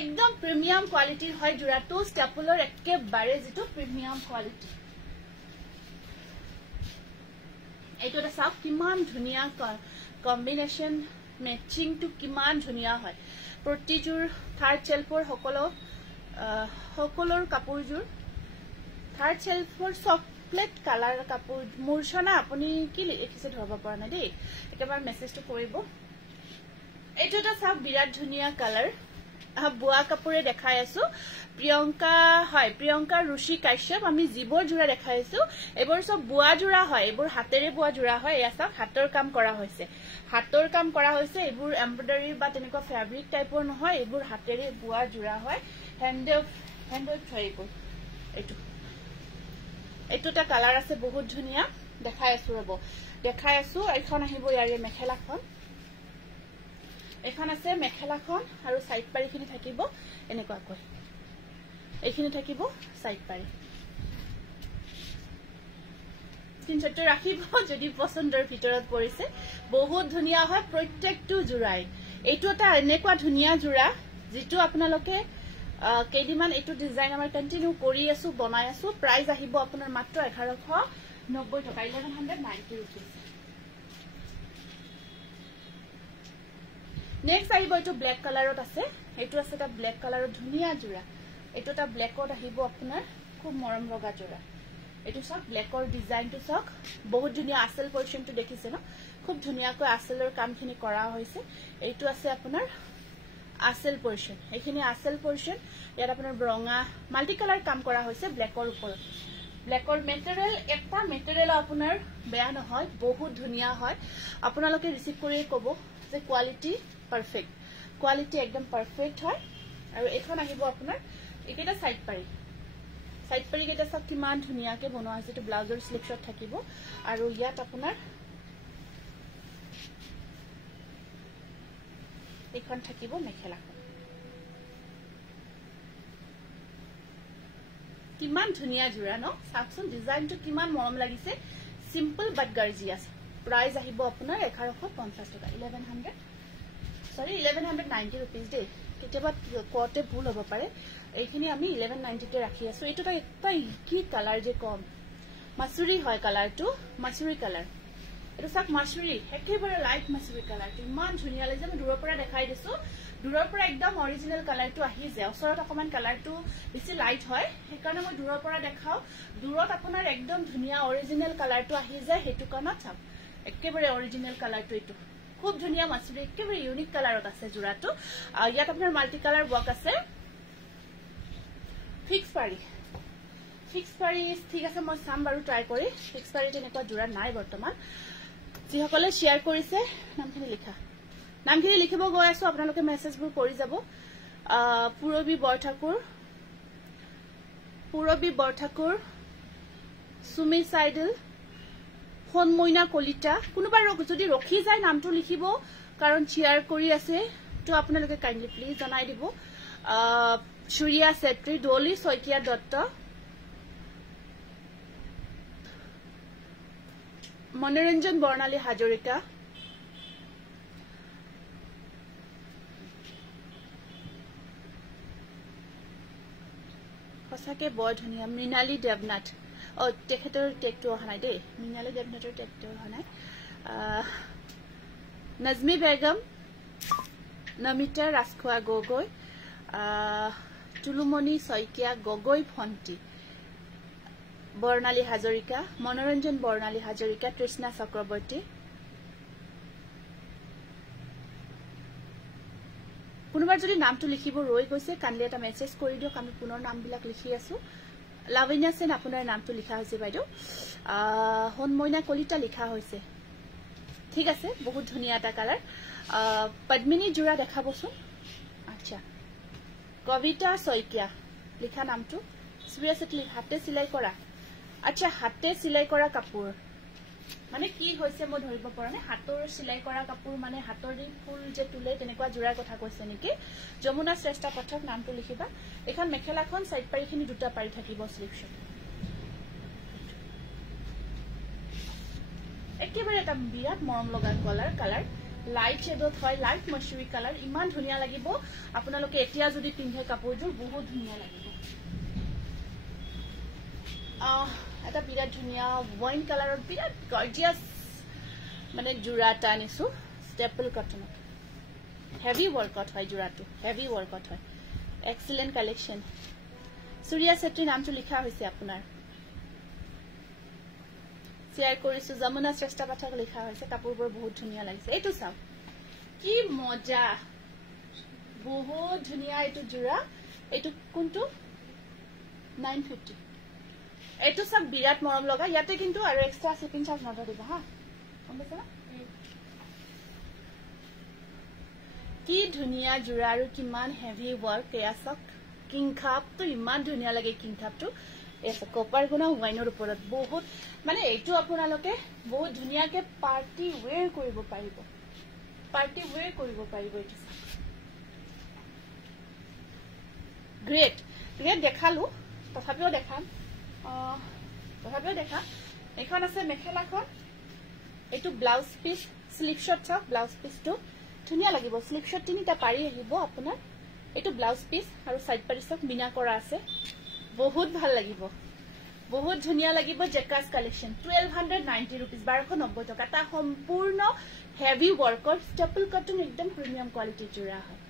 একদম প্ৰিমিয়াম কোৱালিটিৰ হয় জোৰাটো ষ্টেপলৰ একেবাৰে যেটো প্ৰিমিয়াম কোৱালিটি এইটো এটা সাফ কিমান ধুনিয়া কম্বিনেশন ম্যাচিং টু কিমান ধুনিয়া হয় প্ৰতিজোৰ থাৰ্ড শেলফৰ সকলৰ কাপোৰজোৰ থাৰ্ড শেলফৰ চকলেট কালাৰ কাপোৰ মূৰ্ছনা আপুনি কি লিখিছে ধৰব পৰা নাই দেই একেবাৰে মেসেজটো কৰিব এইটো এটা সাফ বিৰাট ধুনিয়া কালাৰ বুয়া কাপোৰে দেখাই আছো প্ৰিয়ংকা হয় প্ৰিয়ংকা ঋষি কাশ্যপ আমি জিবৰ জোৰা দেখাই আছো এবোৰ সব বুয়া জোৰা হয় এবোৰ হাতেৰে বুয়া জোৰা হয় এয়া সব হাতৰ কাম কৰা হৈছে এবোৰ এমব্ৰয়ডাৰী বা তেনেকুৱা ফেব্ৰিক টাইপৰ নহয় এবোৰ হাতেৰে বুয়া জোৰা হয় হ্যান্ডল থইবোৰ এটোটা কালাৰ আছে বহুত ধুনিয়া দেখাই আছো ৰব দেখাই আছো এখন আহিব ইয়াৰে মেখেলাখন এখন আছে মেখেলাখন আৰু সাইড পাৰিখিনি থাকিব এনেকুৱা কৈ এইখিনি থাকিব সাইড পাৰি তিনচট্ট ৰাখিব যদি পছন্দৰ ভিতৰত পৰিছে বহুত ধুনিয়া হয় প্ৰত্যেকটো জোৰাই এইটো এটা এনেকুৱা ধুনিয়া জোৰা যেটো আপোনালোকে কেদিমান এইটো ডিজাইন আমাৰ কন্টিনিউ কৰি আছো বনাই আছো প্ৰাইস আহিব আপোনাৰ মাত্ৰ 1190 টকা 1190 rupees নেক্সট আহিব এইটো ব্ল্যাক কালাৰত আছে এইটো আছে এটা ব্ল্যাক কালাৰত ধুনিয়া জোৰা এইটো এটা ব্ল্যাকত আহিব আপোনাৰ খুব মৰম লগা জোৰা এইটো সব ব্ল্যাকৰ ডিজাইনটো সক বহুত ধুনিয়া আসল পৰ্চনটো দেখিছে ন খুব ধুনিয়াকৈ আসলৰ কামখিনি কৰা হৈছে এইটো আছে আপোনাৰ আসল পৰ্চন এইখিনি আসল পৰ্চন ইয়াত আপোনাৰ ৰঙা মাল্টি কালাৰ কাম কৰা হৈছে ব্ল্যাকৰ ওপৰত ব্ল্যাকৰ মেটেৰিয়েল এটা মেটেৰিয়েল আপোনাৰ বেয়া নহয় বহুত ধুনিয়া হয় আপোনালোকে ৰিসিভ কৰি ক'ব যে কোৱালিটি পাৰফেক্ট কোৱালিটি একদম পাৰফেক্ট হয় আৰু এখন আহিব আপোনাৰ একেটা সাইড পাৰি কেটা সব কিমান ধুনিয়াকে বনোৱা হৈছে তো ব্লাউজৰ স্লিপছত থাকিব আৰু ইয়াত আপোনাৰ এখন থাকিব মেখেলা কিমান ধুনিয়া জোৰা ন সাকচোন ডিজাইনটো কিমান মৰম লাগিছে সিম্পল বাট গৰ্জিয়াস প্ৰাইস আহিব আপোনাৰ 1150 টকা 1190 rupees দে কেতিয়াবা কোৱাতে ভুল হ'ব পাৰে এইখিনি আমি 1190 তে ৰাখি আছো এইটো এটা কি কালাৰ যে কম মাসুৰী হয় কালাৰটো মাসুৰী কালাৰ এটো সব মাসুৰী একেবাৰে লাইট মাসুৰী কালাৰটো ইমান ধুনিয়া লাগে আমি দূৰৰ পৰা দেখাই দিছো দূৰৰ পৰা একদম অৰিজিনাল কালাৰটো আহি যায় ওচৰত অকমান কালাৰটো বেছি লাইট হয় সেইকাৰণে মই দূৰৰ পৰা দেখাও দূৰত আপোনাৰ একদম ধুনিয়া অৰিজিনাল কালাৰটো আহি যায় হেতু কাৰণত চাওক একেবাৰে অৰিজিনাল কালাৰটো এটো খুব ধুনিয়া মাসুৰী একেবাৰে ইউনিক কালাৰত আছে জোৰাটো ইয়াত আপোনাৰ মাল্টি কালাৰ ওয়াৰ্ক আছে ফিক্স পাৰি ঠিক আছে মই সাম বাৰু ট্ৰাই কৰি ফিক্স পাৰি তেনেকুৱা জোৰা নাই বৰ্তমান যিসকলে শেয়াৰ কৰিছে নামখিনি লিখিব গৈ আছো আপোনালোকে মেছেজবোৰ কৰি যাব পুৰবী বৰঠাকুৰ সুমি সাইডল হনমইনা কলিতা কোনোবা যদি ৰখি যায় নামটো লিখিব কাৰণ শেয়াৰ কৰি আছে তো আপোনালোকে কাইন্ডলি প্লিজ জনাই দিব সুৰিয়া সেত্ৰী ডলি সৈকিয়া দত্ত মনোৰঞ্জন বৰ্ণালী হাজৰিকা সঁচাকে বৰ ধুনিয়া মৃণালী দেৱনাথ তেখেতৰ টেগটো অহা নাই দেই মৃণালী দেৱনাথৰ টেগটো অহা নাই নজমি বেগম নমিতা ৰাজখোৱা গগৈ টুলুমণি শইকীয়া গগৈ ফন্টি বৰ্ণালী হাজৰিকা মনোৰঞ্জন বৰ্ণালী হাজৰিকা তৃষ্ণা চক্ৰৱৰ্তী কোনোবাৰ যদি নামটো লিখিব ৰৈ গৈছে কাইন্ডলি এটা মেছেজ কৰি দিয়ক আমি পুনৰ নামবিলাক লিখি আছো লাভিনা সেন আপোনাৰ নামটো লিখা হৈছে বাইদেউ হনমইনা কলিতা লিখা হৈছে ঠিক আছে বহুত ধুনিয়া এটা কালাৰ পদ্মিনী জোৰা দেখাবচোন আচ্ছা কবিতা শইকীয়া লিখা নামটো সুৰিয়াসেটলি হাতে সিলাই কৰা আচ্ছা হাতে সিলাই কৰা কাপোৰ মানে কি হৈছে মই ধৰিব পৰা নাই হাতৰ সিলাই কৰা কাপোৰ মানে হাতৰ দি ফুল যে তুলে তেনেকুৱা জোৰাৰ কথা কৈছে নেকি যমুনা শ্ৰেষ্ঠ পাঠক নামটো লিখিবা এখন মেখেলাখন সাইড পাৰিখিনি দুটা পাৰি থাকিব স্লিপশন একেবাৰে এটা বিৰাট মৰম লগা কালাৰ লাইট শেডত হয় লাইট মাসুৰী কালাৰ ইমান ধুনিয়া লাগিব আপোনালোকে এতিয়া যদি পিন্ধে কাপোৰযোৰ বহুত ধুনিয়া লাগিব এটা বিৰাট ধুনিয়া ওয়াইন কালাৰৰ বিৰাট গৰ্জিয়াস মানে জোৰাটা আনিছো স্টেপল কটনত হেভি ওয়াৰ্কত হয় জোৰাটো হেভি ওয়াৰ্কত হয় এক্সিলেন্ট কালেকশন সুৰিয়া সেত্ৰী নামটো লিখা হৈছে আপোনাৰ শেয়াৰ কৰিছো যমুনা শ্ৰেষ্ঠ পাঠক লিখা হৈছে কাপোৰবোৰ বহুত ধুনিয়া লাগিছে এইটো চাও কি মজা বহুত ধুনিয়া এটো জোৰা এটো কোনটো 950 এটো সব বিৰাট মৰম লগা ইয়াতে কিন্তু আৰু এক্সট্ৰা শিপিং চাৰ্জ নধৰিব হা গমছে না কি ধুনিয়া জোৰা আৰু কিমান হেভি ওয়ার্ক এয়াসক কিং খাপ তো ইমান ধুনিয়া লাগে কিং খাপটো এসা কপাৰ গুনা ওয়াইনৰ ওপৰত বহুত মানে এটো আপোনালোকে বহুত ধুনিয়াকে পাৰ্টি ওয়্যাৰ কৰিব পাৰিব এটো গ্ৰেট গ্ৰেট দেখালো তথাপিও দেখাম এখন আছে মেখেলাখন এটো ব্লাউজ পিস স্লিপ শট চাওক ব্লাউজ পিসটো ধুনিয়া লাগিব স্লিপ শট তিনিটা পাৰি আহিব আপোনাৰ এটো ব্লাউজ পিস আৰু সাইড পাৰি চাওক মিনা কৰা আছে বহুত ভাল লাগিব বহুত ধুনিয়া লাগিব জেকাস কালেকশন 1290 रुपीस 1290 টকা তা সম্পূৰ্ণ হেভি ওয়াৰ্কৰ স্টেপল কটন একদম প্ৰিমিয়াম কোয়ালিটি জোৰা হয়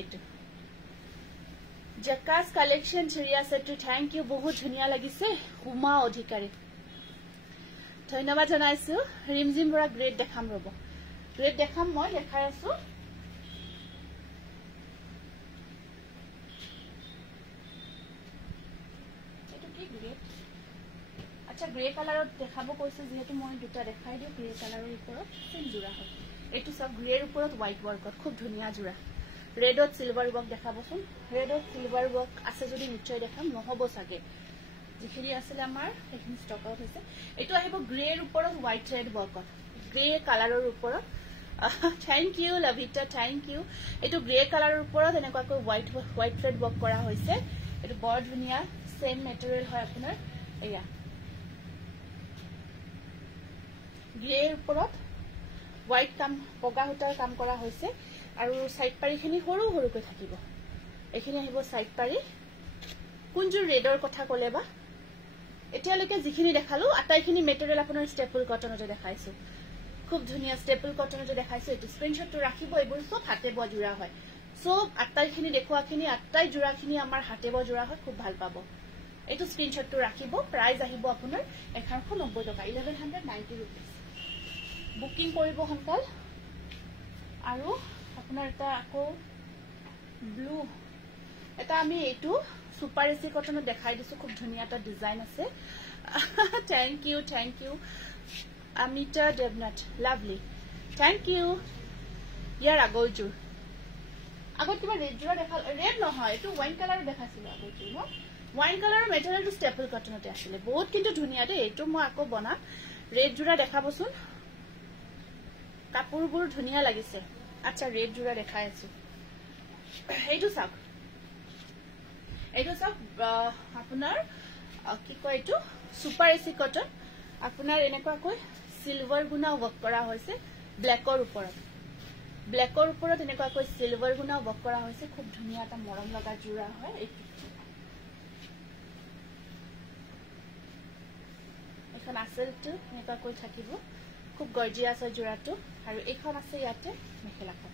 এটো জেকাস কালেকশন চিৰিয়া সেট থ্যাংক ইউ বহুত ধুনিয়া লাগিছে হুমা অধিকাৰী ধন্যবাদ জনাইছো ৰিমজিম বৰা গ্ৰেড দেখাম ৰব গ্ৰেড দেখাম মই দেখাই আছো এটো কি গ্ৰেড আচ্ছা গ্ৰে কালাৰত দেখাব কৈছে যেহেতু মই দুটা দেখাই দিও গ্ৰে কালাৰৰ ওপৰত সেম জোৰা হয় এটো সব গ্ৰেৰ ওপৰত হোৱাইট ওয়াৰ্কত খুব ধুনিয়া জোৰা ৰেডত সিলভাৰ ওয়াৰ্ক দেখাবচোন ৰেডত সিলভাৰ ওয়াৰ্ক আছে যদি নিশ্চয় দেখাম নহব সাগে যিখিনি আছিল আমাৰ সেইখিনি ষ্টক আউট হৈছে এটো আহিব গ্ৰেৰ ওপৰত হোৱাইট ৰেড ওয়াৰ্কত গ্ৰে কালাৰৰ ওপৰত থ্যাংক ইউ লভিতা থ্যাংক ইউ এটো গ্ৰে কালাৰৰ ওপৰত এনেকুৱাকৈ হোৱাইট ৰেড ওয়াৰ্ক কৰা হৈছে এটো বৰ ধুনিয়া সেম মেটেৰিয়েল হয় আপোনাৰ এয়া গ্ৰেৰ ওপৰত হোৱাইট কাম বগা হুটাৰ কাম কৰা হৈছে আৰু সাইড পাৰিখিনি সৰু সৰুকৈ থাকিব এখিনি আহিব সাইড পাৰি কোনজোৰ ৰেডৰ কথা কলে বা এতিয়ালৈকে যিখিনি দেখালো আটাইখিনি মেটেৰিয়েল আপোনাৰ স্টেপল কটনতে দেখাইছো খুব ধুনিয়া স্টেপল কটনতে দেখাইছো এটো স্ক্ৰিনশ্বটটো ৰাখিব এইবোৰ সব হাতে বোৱা জোৰা হয় সব আটাইখিনি দেখুৱাখিনি আটাই জোৰাখিনি আমাৰ হাতে বোৱা জোৰা হয় খুব ভাল পাব এটো স্ক্ৰিনশ্বটটো ৰাখিব প্ৰাইস আহিব আপোনাৰ 1190 টকা 1190 रुपीस বুকিং কৰিব হনকাল আৰু আপোনাৰ এটা আকো ব্লু এটা আমি এটো সুপাৰ এসি কটনত দেখাই দিছো খুব ধুনিয়া এটা ডিজাইন আছে thank you Amita Debnath lovely thank you ইয়াৰ আগৰজোৰ আগত কিবা ৰেড জোৰা দেখাল ৰেড নহয় এটো ওয়াইন কালাৰ দেখাছিল আগৰজোৰ ন ওয়াইন কালাৰৰ মেটেৰিয়েলটো স্টেপল কটনতে আছিল বহুত কিন্তু ধুনিয়া দে এটো মই আকো বনা ৰেড জোৰা দেখাবচোন কাপোৰবোৰ ধুনিয়া লাগিছে আচ্ছা ৰেড জোৰা দেখাই আছে এইটো চাওক আপোনাৰ কি কয় এটো সুপাৰ এসি কটন আপোনাৰ এনেকুৱাকৈ সিলভাৰ গুনা ওয়াৰ্ক কৰা হৈছে ব্ল্যাকৰ ওপৰত এনেকুৱাকৈ সিলভাৰ গুনা ওয়াৰ্ক কৰা হৈছে খুব ধুনিয়া এটা মৰম লগা জোৰা হয় এখন আসলটো এনেকুৱাকৈ থাকিব খুব গৰ্জিয়াস হয় জোৰাটো আৰু এখন আছে ইয়াতে মেখেলাখন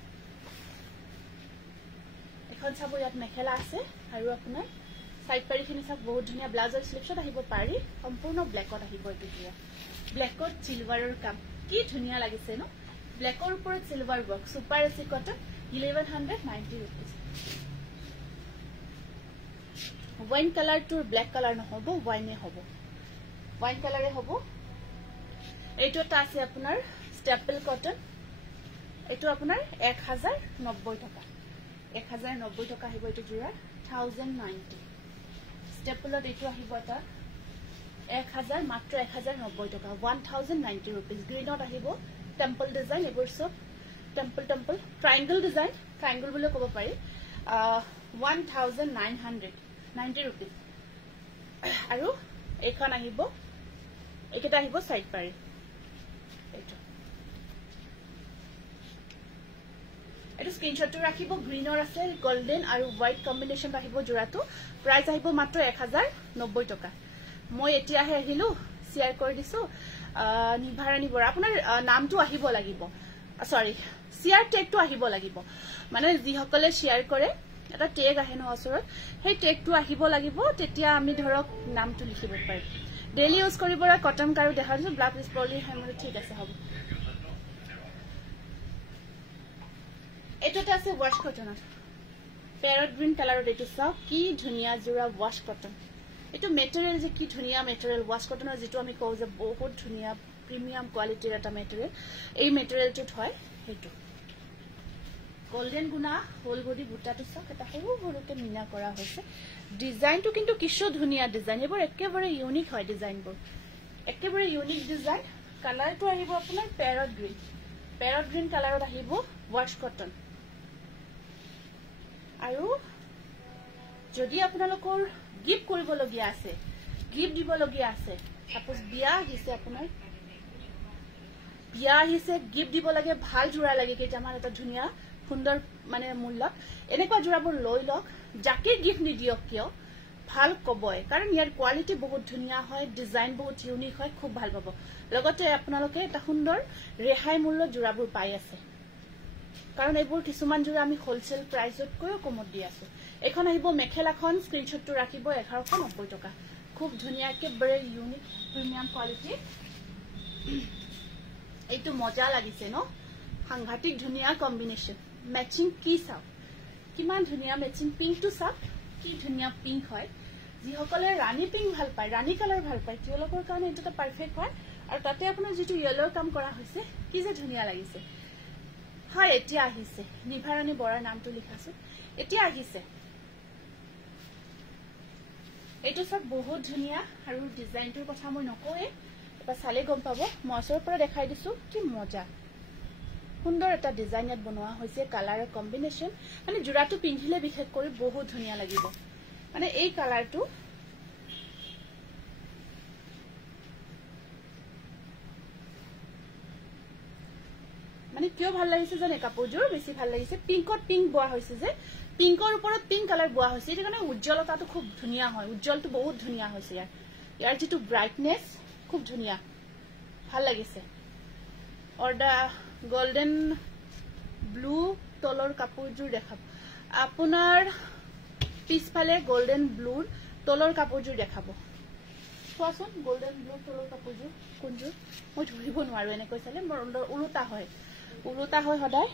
এখন চাব ইয়াত মেখেলা আছে আৰু আপোনাৰ সাইড পাৰিখিনি সব বহুত ধুনিয়া ব্লাউজৰ স্লিপশট আহিব পাৰি সম্পূৰ্ণ ব্ল্যাকত আহিব এটো জোৰা ব্ল্যাকত সিলভাৰৰ কাম কি ধুনিয়া লাগিছে ন ব্ল্যাকৰ ওপৰত silver work super AC cotton 1190 rupees wine colour to black colour নহব ওয়াইনে হ'ব ওয়াইন কালাৰে হ'ব এইটো এটা আছে আপোনাৰ স্টেপল কটন এটো আপোনাৰ 1090 টকা 1090 টকা আহিব এটো জোৰা 1090 স্টেপলত এটো আহিব এটা 1000 মাত্ৰ 1090 টকা 1090 रुपीस গ্ৰীনত আহিব টেম্পল ডিজাইন এবোৰ সব টেম্পল ট্ৰায়াঙ্গল ডিজাইন ট্ৰায়াঙ্গল বুলি ক'ব পাৰি 1990 रुपीस আৰু এখন আহিব একেটা আহিব সাইড পাৰি এটো স্ক্ৰিনশটটো ৰাখিব গ্ৰীনৰ আছে গোল্ডেন আৰু হোৱাইট কম্বিনেশন আহিব জোৰাটো প্ৰাইস আহিব মাত্ৰ 1090 টকা মই এতিয়াহে আহিলো শেয়াৰ কৰি দিছো নিভাৰাণী বৰা আপোনাৰ নামটো আহিব লাগিব সৰি শেয়াৰ টেগটো আহিব লাগিব মানে যি সকলে শেয়াৰ কৰে এটা টেগ আহে ন ওচৰত সেই টেগটো আহিব লাগিব তেতিয়া আমি ধৰক নামটো লিখিব পাৰিম ডেইলি ইউজ কৰিবৰা কটন কাৰো দেখা দিছো ব্ল্যাক ইজ পলি হেমৰে ঠিক আছে হ'ব এটোটা আছে ওয়াশ কটনত প্যারট গ্রিন কালারত এটু চাও কি ধুনিয়া জোড়া ওয়াশ কটন এটু মেটেরিয়াল যে কি ধুনিয়া মেটেরিয়াল ওয়াশ কটনৰ যেটো আমি কও যে বহুত ধুনিয়া প্ৰিমিয়াম কোয়ালিটিৰ এটা মেটেৰিয়াল এই মেটেৰিয়ালটো হয় হেতু গোল্ডেন গুনা হোল বডি বুটাটো চাও এটা সৰু সৰুকে মিনা কৰা হৈছে ডিজাইনটো কিন্তু কিছো ধুনিয়া ডিজাইন এবাৰ একেবাৰে ইউনিক হয় ডিজাইনবোৰ একেবাৰে ইউনিক ডিজাইন কালাৰটো আহিব আপোনাৰ প্যাৰট গ্ৰিন কালাৰত আহিব ওয়াশ কটন আৰু যদি আপোনালোকৰ গিফট কৰিবলগীয়া আছে গিফট দিবলগীয়া আছে সাপোজ বিয়া আহিছে আপোনাৰ বিয়া আহিছে গিফট দিব লাগে ভাল জোড়া লাগে কেইটামান এটা ধুনিয়া সুন্দৰ মানে মূল্য এনেকুৱা জোড়াবোৰ লৈ লওক যাকে গিফট নিদিয়ক কিয় ভাল কবই কাৰণ ইয়াৰ কোৱালিটি বহুত ধুনিয়া হয় ডিজাইন বহুত ইউনিক হয় খুব ভাল পাব লগতে আপোনালোকে এটা সুন্দৰ ৰেহাই মূল্য জোড়াবোৰ পাই আছে কাৰণ এইবোৰ কিছুমান জোড়া আমি হোলসেল প্ৰাইসত কৈও কমত দি আছো এখন আহিব মেখেলাখন স্ক্ৰিনশ্বটটো ৰাখিব 1190 টকা খুব ধুনিয়াকে বৰে ইউনিক প্ৰিমিয়াম কোৱালিটি এইটো মজা লাগিছে ন সাংঘাতিক ধুনিয়া কম্বিনেশন ম্যাচিং কি চাও কিমান ধুনিয়া ম্যাচিং পিঙ্ক টু চাও কি ধুনিয়া পিঙ্ক হয় যি সকলে ৰাণী পিঙ্ক ভাল পায় ৰাণী কালাৰ ভাল পায় তেওঁলোকৰ কাৰণে এটা পাৰফেক্ট হয় আৰু তাতে আপোনাৰ যেটো ইয়েলৰ কাম কৰা হৈছে কি যে ধুনিয়া লাগিছে হয় এতিয়া আহিছে নিভাৰাণী বৰাৰ নামটো লিখাছো এতিয়া আহিছে এইটো সব বহুত ধুনিয়া আৰু ডিজাইনটোৰ কথা মই নকয়ে এটা চালে গম পাব মছৰ পৰা দেখাই দিছো কি মজা সুন্দৰ এটা ডিজাইন ইয়াত বনোৱা হৈছে কালাৰৰ কম্বিনেশন মানে জোড়াটো পিন্ধিলে বিশেষ কৰি বহুত ধুনিয়া লাগিব মানে এই কালাৰটো মানে কিয় ভাল লাগিছে জানে কাপোৰজোৰ বেছি ভাল লাগিছে পিঙ্কত পিঙ্ক বোৱা হৈছে যে পিঙ্কৰ ওপৰত পিঙ্ক কালাৰ বোৱা হৈছে এটা কাৰণে উজ্জ্বলতাটো খুব ধুনিয়া হয় উজ্জ্বলটো বহুত ধুনিয়া হৈছে ইয়াৰ যেটো ব্ৰাইটনেস খুব ধুনিয়া ভাল লাগিছে অৰ্ডা গোল্ডেন ব্লু তলৰ কাপোৰজোৰ দেখাব আপোনাৰ পিছফালে গোল্ডেন ব্লুৰ তলৰ কাপোৰজোৰ দেখাব চোৱাচোন গোল্ডেন ব্লু তলৰ কাপোৰজোৰ কোনজোৰ মই ধৰিব নোৱাৰো এনে কৈছালে মোৰ উলুটা হয় সদায়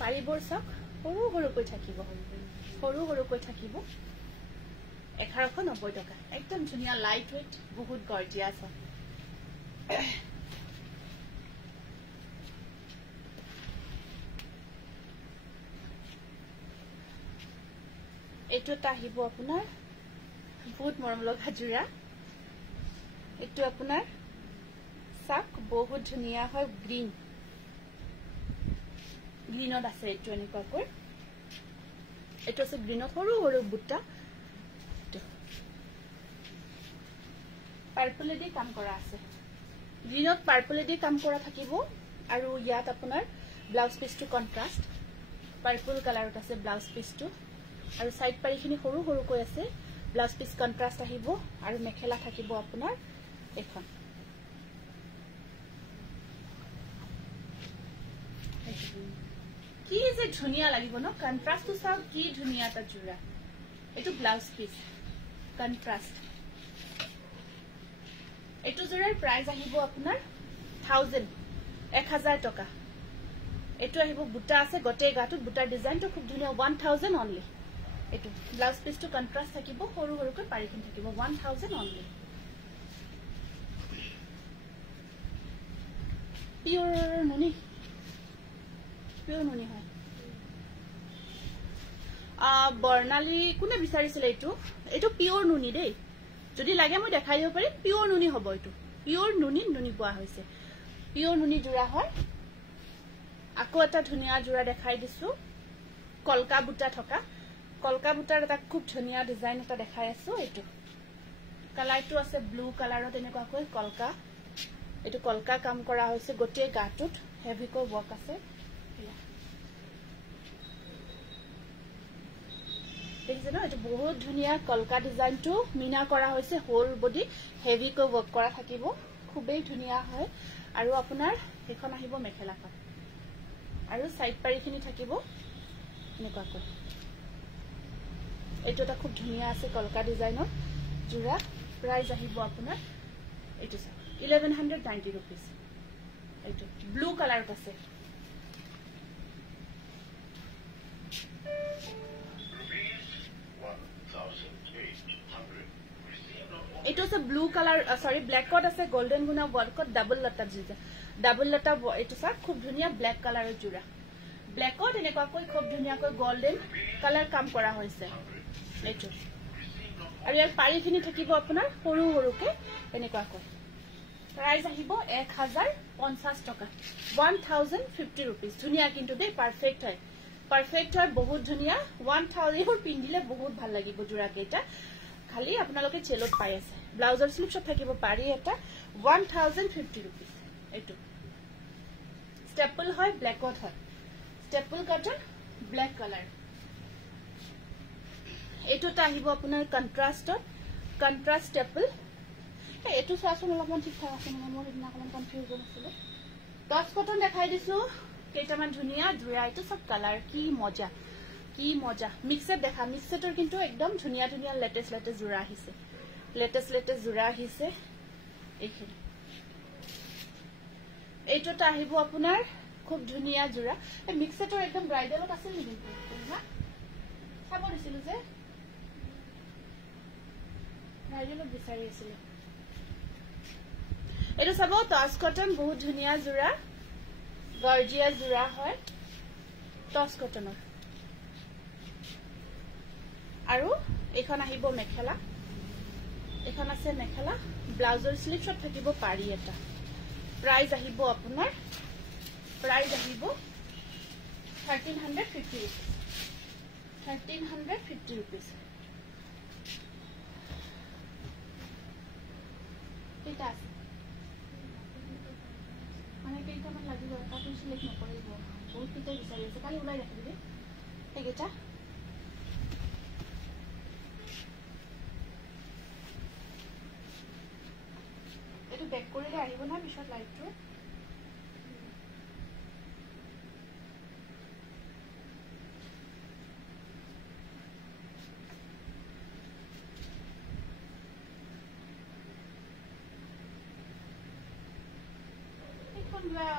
পাৰিবৰ চাওক সৰু সৰুকৈ থাকিব 1190 টকা একদম ধুনিয়া লাইট ওয়েট বহুত গৰ্জিয়াছ হয় এটো আহিব আপোনাৰ বহুত মৰম লগা জোড়া এটো আপোনাৰ চাক বহুত ধুনিয়া হয় গ্ৰীনত আছে এটো এনেকুৱাকৈ এটো আছে গ্ৰীনত সৰু সৰু বুটা পাৰ্পলেদি কাম কৰা আছে গ্ৰীনত পাৰ্পলেদি কাম কৰা থাকিব আৰু ইয়াত আপোনাৰ ব্লাউজ পিসটো কন্ট্ৰাস্ট পাৰ্পল কালাৰত আছে ব্লাউজ পিসটো আৰু সাইড পাৰিখিনি সৰু সৰুকৈ আছে ব্লাউজ পিস কন্ট্ৰাস্ট আহিব আৰু মেখেলা থাকিব আপোনাৰ এখন কি যে ধুনিয়া লাগিব ন কন্ট্ৰাস্টটো চাও কি ধুনিয়া তা জোড়া এটো ব্লাউজ পিস কন্ট্ৰাস্ট এটো জোড়াৰ প্ৰাইস আহিব আপোনাৰ 1000 টকা এটো আহিব বুটা আছে গটে গাটুত বুটাৰ ডিজাইনটো খুব ধুনিয়া 1000 অনলি এটো ব্লাউজ পিসটো কন্ট্ৰাস্ট থাকিব সৰু সৰুকৈ পাৰিখিনি থাকিব 1000 অনলি পিওৰ নুনি হয় বৰ্ণালী কোনে বিচাৰিছিল এটো পিওৰ নুনি দেই যদি লাগে মই দেখাই দিব পাৰি পিওৰ নুনি হ'ব এটো পিওৰ নুনি পোৱা হৈছে পিওৰ নুনি জোড়া হয় আকৌ এটা ধুনিয়া জোড়া দেখাই দিছো কলকা বুটা থকা কলকা বুটাৰ এটা খুব ধুনিয়া ডিজাইন এটা দেখাই আছো এটো কালাৰটো আছে ব্লু কালাৰত এনেকুৱাকৈ কলকা এটো কলকা কাম কৰা হৈছে গটে গাটুত হেভিকৈ ওয়ার্ক আছে দেখিছে পাইছে ন এটো বহুত ধুনিয়া কলকা ডিজাইন টু মিনা কৰা হৈছে হোল বডি হেভি কো ওয়াৰ্ক কৰা থাকিব খুবেই ধুনিয়া হয় আৰু আপোনাৰ এখন আহিব মেখেলাখন আৰু সাইড পাৰিখিনি থাকিব এনেকুৱাকৈ এইটো এটা খুব ধুনিয়া আছে কলকা ডিজাইনৰ জোৰা প্ৰাইস আহিব আপোনাৰ এইটো 1190 rupees এইটো ব্লু কালাৰত আছে It was a blue color, sorry, black code as a golden guna work code double letter jiza. Double letter it is a khub dunia black color jura. Black code in a koi khub dunia ko golden color kam kora hoise. Eto. Ari ar pari khini thakibo apunar horu horu ke eneka koi. Price ahibo 1050 taka. 1050 rupees. Dunia kintu de perfect hai. Perfect hai bahut dunia 1000 hor pindile bahut bhal lagibo jura ke eta. খালি আপোনালোকে চেলত পাই আছে ব্লাউজৰ slip shot থাকিব পাৰি এটা 1050 rupees এটো স্টেপল হয় ব্ল্যাকত হয় স্টেপল কটন ব্ল্যাক কালার এটোটা আহিব আপোনাৰ কন্ট্ৰাস্ট স্টেপল এটো চাচোন অলপমান ঠিক ঠাক আছে মানে মোৰ ইনা অকমান কনফিউজন আছিল টচ কটন দেখাই দিছো কেইটামান ধুনিয়া জুৰা এটো সব কালাৰ কি মজা মিক্সড দেখা মিক্সডৰ কিন্তু একদম ধুনিয়া ধুনিয়া লেটেস্ট জোৰা আহিছে লেটেস্ট জোৰা আহিছে এইখিনি এইটোটা আহিব আপোনাৰ খুব ধুনিয়া জোৰা এই মিক্সডৰ একদম ব্ৰাইডালত আছে নেকি হা চাব দিছিল যে ব্ৰাইডালত বিচাৰি আছিল এইটো চাব টচ কটন বহুত ধুনিয়া জোৰা গৰ্জিয়াস জোৰা হয় টচ কটনৰ আৰু এখন আহিব মেখেলা এখন আছে মেখেলা ব্লাউজৰ স্লিপ শট থাকিব পাৰি এটা প্ৰাইস আহিব আপোনাৰ প্রাইস আহিব 1350 rupees 1350 rupees এটা মানে কেইটামান লাগিব তাতো সিলেক্ট নকৰিব বহুত কিটা বিচাৰি আছে কালি ওলাই ৰাখিবি এইটা বেক কৰিলে আহিব না পিছত লাইটটো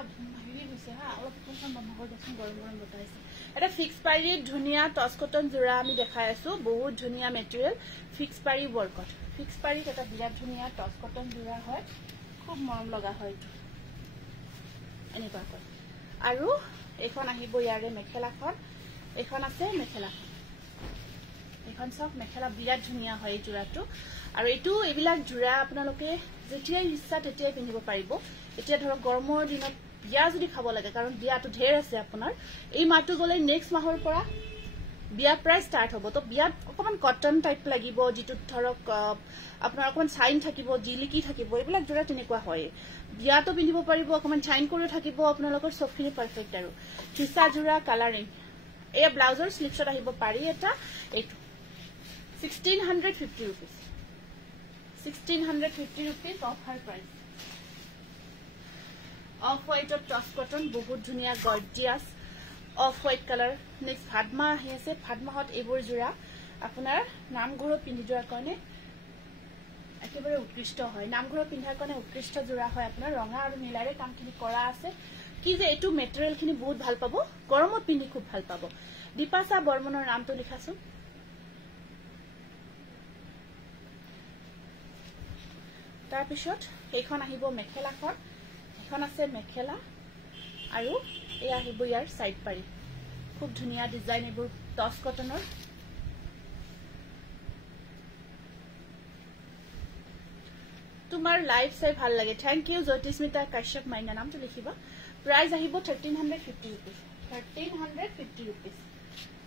এখন হেৰি হৈছে হা অলপ কোনখন বন্ধ কৰি দেখোন গৰম বতাইছে এটা ফিক্স পাৰি ধুনিয়া টচ কটন জোৰা আমি দেখাই আছো বহুত ধুনিয়া মেটেৰিয়েল ফিক্স পাৰি ওয়াৰ্কত ফিক্স পাৰি এটা বিৰাট ধুনিয়া টচ কটন জোৰা হয় খুব মৰম লগা হয় এনেকুৱা কয় আৰু এখন আহিব ইয়াৰে মেখেলাখন এখন আছে মেখেলাখন এখন সব মেখেলা বিৰাট ধুনিয়া হয় জোৰাটো আৰু এটো এবিলাক জোৰা আপোনালোকে যেতিয়াই ইচ্ছা তেতিয়াই পিন্ধিব পাৰিব এতিয়া ধৰক গৰমৰ দিনত বিয়া যদি খাব লাগে কাৰণ বিয়াটো ঢেৰ আছে আপোনাৰ এই মাহটো গলে নেক্সট মাহৰ পৰা বিয়া প্ৰায় স্টাৰ্ট হব তো বিয়াত অকমান কটন টাইপ লাগিব যেটো ধৰক আপোনাৰ অকমান শাইন থাকিব জিলিকি থাকিব এইবিলাক জোৰা তেনেকুৱা হয় বিয়াটো পিন্ধিব পাৰিব অকমান শাইন কৰি থাকিব আপোনালোকৰ সবখিনি পাৰফেক্ট আৰু হিসা জোৰা কালাৰিং এই ব্লাউজৰ স্লিপ শট আহিব পাৰি এটা এইটো 1650 rupees 1650 rupees offer price off হোয়াইটৰ টচ কটন বহুত ধুনিয়া gorgeous off white colour next ভাদমা আহি আছে ভাদমাহত এইবোৰ জোৰা আপোনাৰ নামঘৰত পিন্ধি যোৱাৰ কাৰণে একেবাৰে উৎকৃষ্ট হয় নামঘৰত পিন্ধাৰ কাৰণে উৎকৃষ্ট জোৰা হয় আপোনাৰ ৰঙা আৰু নীলাৰে কামখিনি কৰা আছে কি যে এটো মেটেৰিয়েল খিনি বহুত ভাল পাব গৰমত পিন্ধি খুব ভাল পাব দীপাসা বৰ্মনৰ নামটো লিখাছো তাৰ পিছত এইখন আহিব মেখেলাখন এখন আছে মেখেলা আৰু এই আহিব ইয়াৰ সাইড পাৰি খুব ধুনিয়া ডিজাইন এইবোৰ টচ কটনৰ তোমাৰ লাইভ চাই ভাল লাগে থ্যাংক ইউ জ্যোতিস্মিতা কাশ্যপ মাইনা নামটো লিখিবা প্রাইস আহিব 1350 rupees 1350 rupees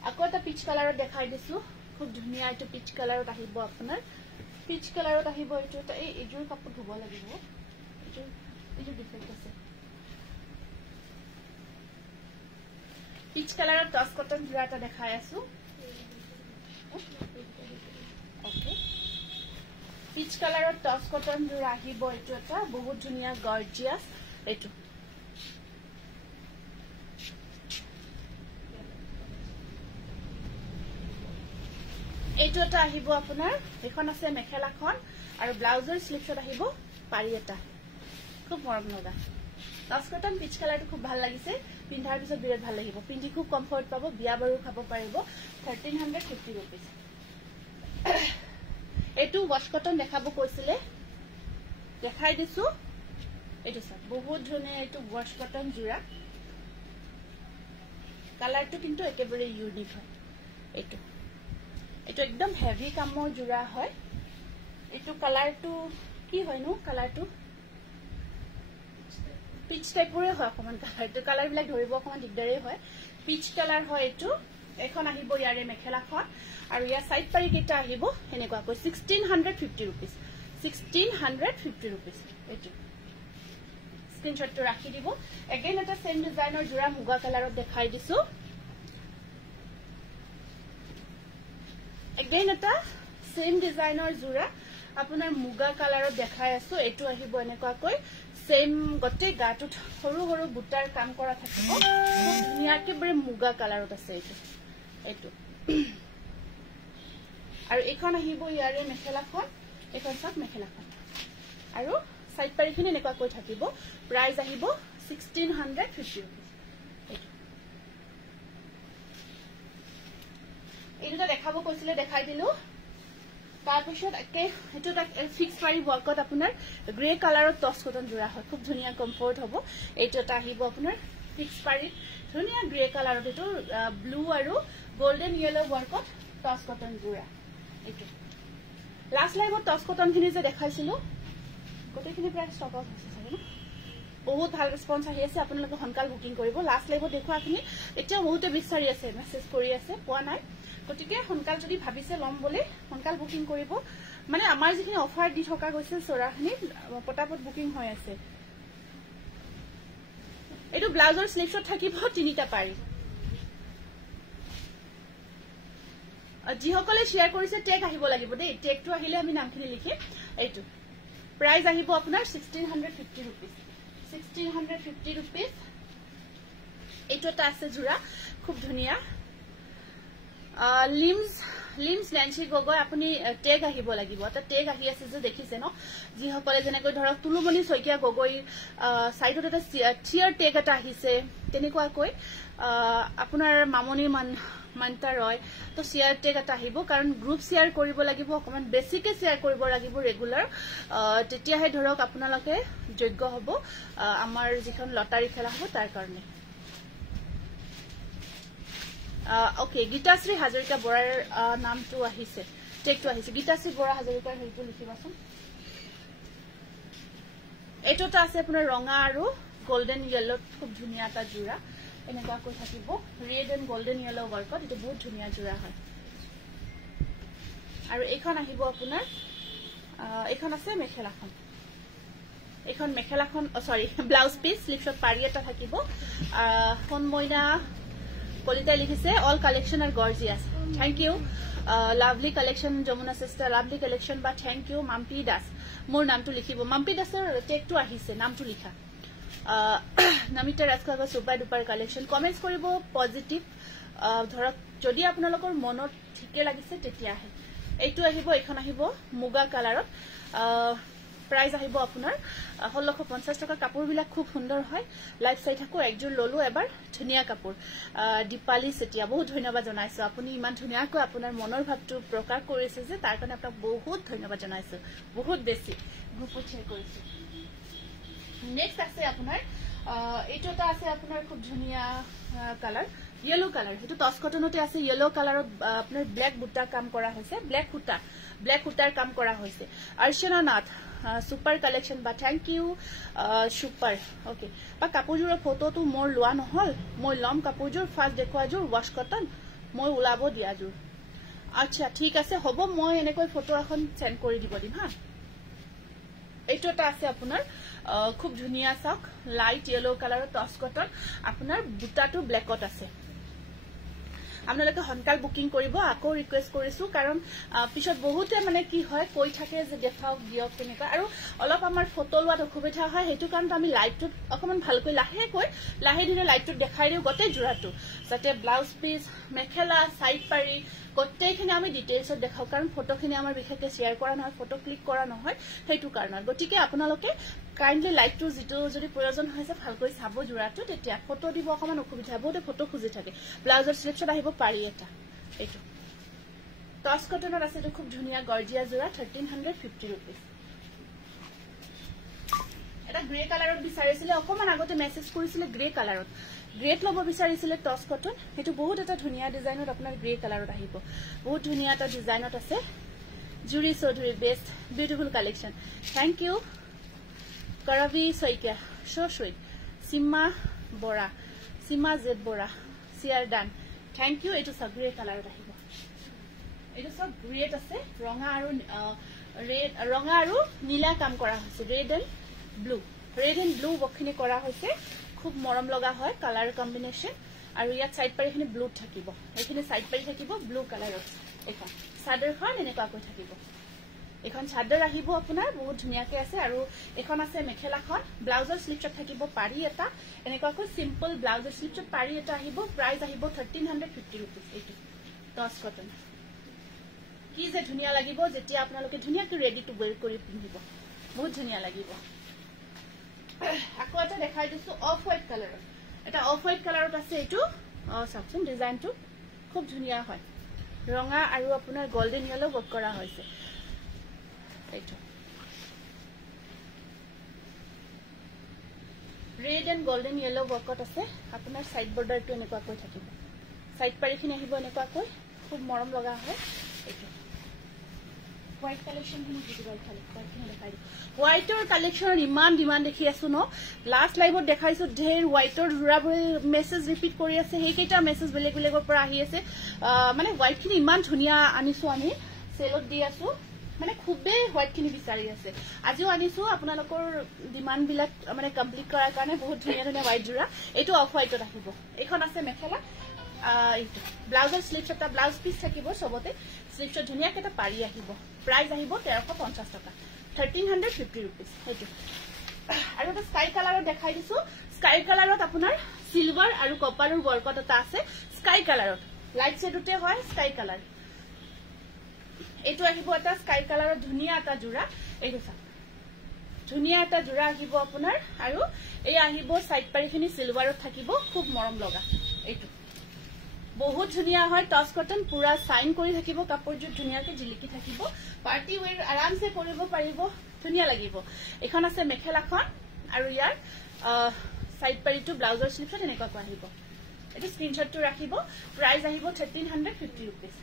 আকৌ এটা পিচ কালাৰত দেখাই দিছো খুব ধুনিয়া এটা পিচ কালাৰত আহিব আপোনাৰ পিচ কালাৰত আহিব এটা এই এজোৰ কাপোৰ ধুব লাগিব এজোৰ ডিফেক্ট আছে পিচ কালাৰত টচ কটন জোৰা এটা দেখাই আছো ওকে পিচ কালাৰৰ টছ কটন যোৰা আহিব এইটো এটা বহুত ধুনীয়া গৰ্জিয়াস এইটো এইটো এটা আহিব আপোনাৰ এখন আছে মেখেলাখন আৰু ব্লাউজৰ স্লিভছত আহিব পাৰি এটা খুব মৰম লগা টছ কটন পিচ কালাৰটো খুব ভাল লাগিছে পিন্ধাৰ পিছত বিৰাট ভাল লাগিব পিন্ধি খুব কমফৰ্ট পাব বিয়া বাৰু খাব পাৰিব 1350 rupees এইটো ওয়াশ কটন দেখাব কৈছিলে দেখাই দিছো এইটো সব বহুত ধুনীয়া এইটো ওয়াশ কটন জোৰা কালাৰটো কিন্তু একেবাৰে ইউনিক হয় এইটো এইটো একদম হেভি কামৰ জোৰা হয় এইটো কালাৰটো কি হয়নো কালাৰটো পিচ টাইপৰে হয় অকমান কালাৰটো কালাৰ বিলাক ধৰিব অকমান দিগদাৰে হয় পিচ কালাৰ হয় এইটো এখন আহিব ইয়াৰে মেখেলাখন আৰু ইয়াৰ সাইড পাৰি কেটা আহিব এনেকুৱা কৈ 1650 rupees 1650 rupees এইটো স্ক্ৰিনশ্বটটো ৰাখি দিব এগেইন এটা সেম ডিজাইনৰ জোৰা মুগা কালাৰত দেখাই দিছো এগেইন এটা সেম ডিজাইনৰ জোৰা আপোনাৰ মুগা কালাৰত দেখাই আছো এইটো আহিব এনেকুৱা কৈ সেম গটে গাটুত সৰু সৰু বুটাৰ কাম কৰা থাকিব খুব ধুনীয়াকে বৰে মুগা কালাৰত আছে এইটো এইটো আৰু এখন আহিব ইয়াৰে মেখেলাখন এখন সব মেখেলাখন আৰু সাইড পাৰিখিনি এনেকুৱা কৈ থাকিব প্ৰাইস আহিব 1650 rupees এইটো দেখাব কৈছিলে দেখাই দিলো তাৰ পিছত একে এটো ফিক্স পাৰি ওয়াৰ্কত আপোনাৰ গ্ৰে কালাৰত টছ কটন জোৰা হয় খুব ধুনীয়া কমফৰ্ট হ'ব এইটো এটা আহিব আপোনাৰ ফিক্স পাৰি ধুনীয়া গ্ৰে কালাৰত এটো ব্লু আৰু গোল্ডেন ইয়েলো ওয়াৰ্কত টছ কটন জোৰা এইটো লাষ্ট লাইভত টছ কটন খিনি যে দেখাইছিলো গোটেইখিনি প্ৰায় ষ্টক আউট হৈছে চাগে ন বহুত ভাল ৰেসপন্স আহি আছে আপোনালোকে হনকাল বুকিং কৰিব লাষ্ট লাইভত দেখুৱাখিনি এতিয়া বহুতে বিচাৰি আছে মেসেজ কৰি আছে পোৱা নাই গতিকে হনকাল যদি ভাবিছে লম বলে হনকাল বুকিং কৰিব মানে আমাৰ যিখিনি অফাৰ দি থকা গৈছে চৰাখিনি পটাপট বুকিং হৈ আছে এইটো ব্লাউজৰ স্লিভছত থাকিব তিনিটা পাৰি যিসকলে শেয়াৰ কৰিছে টেগ আহিব লাগিব দেই টেগটো আহিলে আমি নামখিনি লিখিম এইটো প্ৰাইস আহিব আপোনাৰ 1650 rupees 1650 rupees এইটো এটা আছে জোৰা খুব ধুনীয়া লিমস লেন্সি গগৈ আপুনি টেগ আহিব লাগিব এটা টেগ আহি আছে যে দেখিছে ন যিসকলে যেনেকৈ ধৰক তুলুমণি শইকীয়া গগৈ সাইডত এটা চিয়াৰ টেগ এটা আহিছে তেনেকুৱা কৈ আপোনাৰ মামনি মানতা ৰয় তো শেয়াৰ টেগ এটা আহিব কাৰণ গ্ৰুপ শেয়াৰ কৰিব লাগিব অকমান বেছিকে শেয়াৰ কৰিব লাগিব ৰেগুলাৰ তেতিয়াহে ধৰক আপোনালোকে যোগ্য হ'ব আমাৰ যিখন লটাৰী খেলা হ'ব তাৰ কাৰণে ওকে গীতাশ্ৰী হাজৰিকা বৰাৰ নামটো আহিছে টেগটো আহিছে গীতাশ্ৰী বৰা হাজৰিকাৰ হেইটো লিখিবাচোন এটোটা আছে আপোনাৰ ৰঙা আৰু গোল্ডেন ইয়েলো খুব ধুনীয়া এটা জোৰা এনেকুৱা কৈ থাকিব ৰেড এন্ড গোল্ডেন ইয়েলো ওয়াৰ্কত এটো বহুত ধুনীয়া জোৰা হয় আৰু এইখন আহিব আপোনাৰ এইখন আছে মেখেলাখন এইখন মেখেলাখন সৰি ব্লাউজ পিস স্লিভছত পাৰি এটা থাকিব ফনমইনা কলিতা লিখিছে all collection are gorgeous thank you lovely collection Jamuna sister lovely collection বা থ্যাংক ইউ মাম্পি দাস মোর নামটো লিখিব মাম্পি দাসৰ টেগটো আহিছে নামটো লিখা নামিতা ৰাজকাগৰ সুপাৰ ডুপাৰ কালেকশন কমেন্টস কৰিব পজিটিভ ধৰক যদি আপোনালোকৰ মনত ঠিকে লাগিছে তেতিয়া আহে এইটো আহিব এখন আহিব মুগা কালাৰত প্ৰাইস আহিব আপোনাৰ 1650 টকা কাপোৰ বিলাক খুব সুন্দৰ হয় লাইভ চাই থাকো একজোৰ ললো এবাৰ ধুনিয়া কাপোৰ দীপালি সেটিয়া বহুত ধন্যবাদ জনাইছো আপুনি ইমান ধুনিয়াকৈ আপোনাৰ মনৰ ভাৱটো প্ৰকাশ কৰিছে যে তাৰ কাৰণে আপোনাক বহুত ধন্যবাদ জনাইছো বহুত বেছি গ্ৰুপত শেয়াৰ কৰিছো নেক্সট আছে আপোনাৰ এইটো এটা আছে আপোনাৰ খুব ধুনিয়া colour yellow color hetu toss cottonতে আছে yellow color আপনার black বুটা কাম করা হইছে black hutar কাম করা হইছে arshana nath super collection ba thank you super okay ba kapujur photo tu mor loa নহল মই লম কাপোৰজোৰ ফাৰ্স্ট দেখুৱা জোৰ wash cotton মই উলাব দিয়া জোৰ আচ্ছা ঠিক আছে হ'ব মই এনেকৈ ফটো এখন সেন্ড কৰি দিব দিম হা এইটো এটা আছে আপোনাৰ খুব ধুনিয়া সক light yellow color toss cotton আপোনাৰ বুটাটো ব্ল্যাকত আছে আপোনালোকে হনকাল বুকিং কৰিব আকৌ ৰিকুৱেষ্ট কৰিছো কাৰণ পিছত বহুতে মানে কি হয় কৈ থাকে যে দেখাওক দিয়ক তেনেকুৱা আৰু অলপ আমাৰ ফটো লোৱাত অসুবিধা হয় হেতু কাৰণ আমি লাইভটোত অকমান ভালকৈ লাহে ধীৰে লাইভটোত দেখাই দিও গতে জোৰাটো যাতে ব্লাউজ পিস মেখেলা সাইড পাৰি গটেইখিনি আমি ডিটেইলছত দেখাও কাৰণ ফটোখিনি আমাৰ বিশেষকৈ শেয়াৰ কৰা নহয় ফটো ক্লিক কৰা নহয় হেতু কাৰণত গতিকে আপোনালোকে কাইন্ডলি লাইভটো যেটো যদি প্ৰয়োজন হৈছে ভালকৈ চাব জোৰাটো তেতিয়া ফটো দিব অকমান অসুবিধা বহুতে ফটো খুজি থাকে ব্লাউজৰ স্লিপছত আহিব পাৰি এটা এইটো টস কটনৰ আছে এইটো খুব ধুনিয়া গৰ্জিয়া জোৰা 1350 रुपीस এটা গ্ৰে কালাৰত বিচাৰিছিলে অকমান আগতে মেসেজ কৰিছিলে গ্ৰে কালাৰত গ্ৰেট লব বিচাৰিছিলে টস কটন এটো বহুত এটা ধুনিয়া ডিজাইনত আপোনাৰ গ্ৰে কালাৰত আহিব বহুত ধুনিয়া এটা ডিজাইনত আছে Juri Choudhury best beautiful collection thank you Korobi Saikia so sweet Sima Bora Sima Z Bora share done thank you এটো সব গ্ৰে কালাৰত আহিব এটো সব গ্ৰেট আছে ৰঙা আৰু ৰেড ৰঙা আৰু নীলা কাম কৰা হৈছে ৰেড এণ্ড ব্লু বখিনি কৰা হৈছে খুব মৰম লগা হয় কালাৰ কম্বিনেশন আৰু ইয়াত সাইড পাৰিখিনি ব্লু থাকিব এখিনি সাইড পাৰি থাকিব ব্লু কালাৰত এখন চাদৰখন এনেকুৱা কৈ থাকিব এখন চাদৰ আহিব আপোনাৰ বহুত ধুনিয়াকে আছে আৰু এখন আছে মেখেলাখন ব্লাউজৰ স্লিপছত থাকিব পাৰি এটা এনেকুৱাকৈ সিম্পল ব্লাউজৰ স্লিপছত পাৰি এটা আহিব প্ৰাইস আহিব 1350 रुपीस এইটো টস কটন কি যে ধুনিয়া লাগিব যেতিয়া আপোনালোকে ধুনিয়াকৈ ৰেডি টু ওয়্যাৰ কৰি পিন্ধিব বহুত ধুনিয়া লাগিব আকৌ এটা দেখাই দিছো অফ হোৱাইট কালাৰত এটা অফ হোৱাইট কালাৰত আছে এইটো চাকচোন ডিজাইনটো খুব ধুনিয়া হয় ৰঙা আৰু আপোনাৰ গোল্ডেন ইয়েলো ওয়াৰ্ক কৰা হৈছে এইটো ৰেড এণ্ড গোল্ডেন ইয়েলো ওয়াৰ্কত আছে আপোনাৰ সাইড বৰ্ডাৰটো এনেকুৱা কৈ থাকিব সাইড পাৰিখিনি আহিব এনেকুৱা কৈ খুব মৰম লগা হয় এইটো হোয়াইট কালেকশন খিনি ভিডিঅ'ৰ খালি হোয়াইটখিনি দেখাই দিও হোয়াইটৰ কালেকশনৰ ইমান ডিমান্ড দেখি আছো ন লাষ্ট লাইভত দেখাইছো ঢেৰ হোয়াইটৰ জোৰাবোৰ মেসেজ ৰিপিট কৰি আছে হেকেটা মেসেজ বেলেগৰ পৰা আহি আছে মানে হোয়াইটখিনি ইমান ধুনিয়া আনিছো আমি সেলত দি আছো মানে খুবেই হোয়াইটখিনি বিচাৰি আছে আজিও আনিছো আপোনালোকৰ ডিমান্ড বিলাক মানে কমপ্লিট কৰাৰ কাৰণে বহুত ধুনিয়া হোয়াইট জোৰা এইটো অফ হোয়াইটত আহিব এখন আছে মেখেলা এইটো ব্লাউজৰ স্লিপছ এটা ব্লাউজ পিস থাকিব সবতে স্লিপছত ধুনিয়াকে এটা পাৰি আহিব প্ৰাইস আহিব 1350 টকা 1350 रुपीस এইটো আৰু এটা স্কাই কালাৰত দেখাই দিছো স্কাই কালাৰত আপোনাৰ সিলভাৰ আৰু কপাৰৰ ওয়াৰ্কত এটা আছে স্কাই কালাৰত লাইট শেডতে হয় স্কাই কালাৰ এইটো আহিব এটা স্কাই কালাৰৰ ধুনিয়া এটা জোৰা এইটো চাওক ধুনিয়া এটা জোৰা আহিব আপোনাৰ আৰু এই আহিব সাইড পাৰিখিনি সিলভাৰত থাকিব খুব মৰম লগা এইটো বহুত ধুনিয়া হয় টস কটন পুৰা সাইন কৰি থাকিব কাপোৰটো ধুনিয়াকে জিলিকি থাকিব পাৰ্টি ওয়্যাৰ আৰামসে কৰিব পাৰিব ধুনিয়া লাগিব এখন আছে মেখেলাখন আৰু ইয়াৰ সাইড পাৰিটো ব্লাউজৰ স্লিপছত এনেকুৱা কৈ আহিব এটো স্ক্ৰিনশ্বটটো ৰাখিব প্ৰাইস আহিব 1350 रुपीस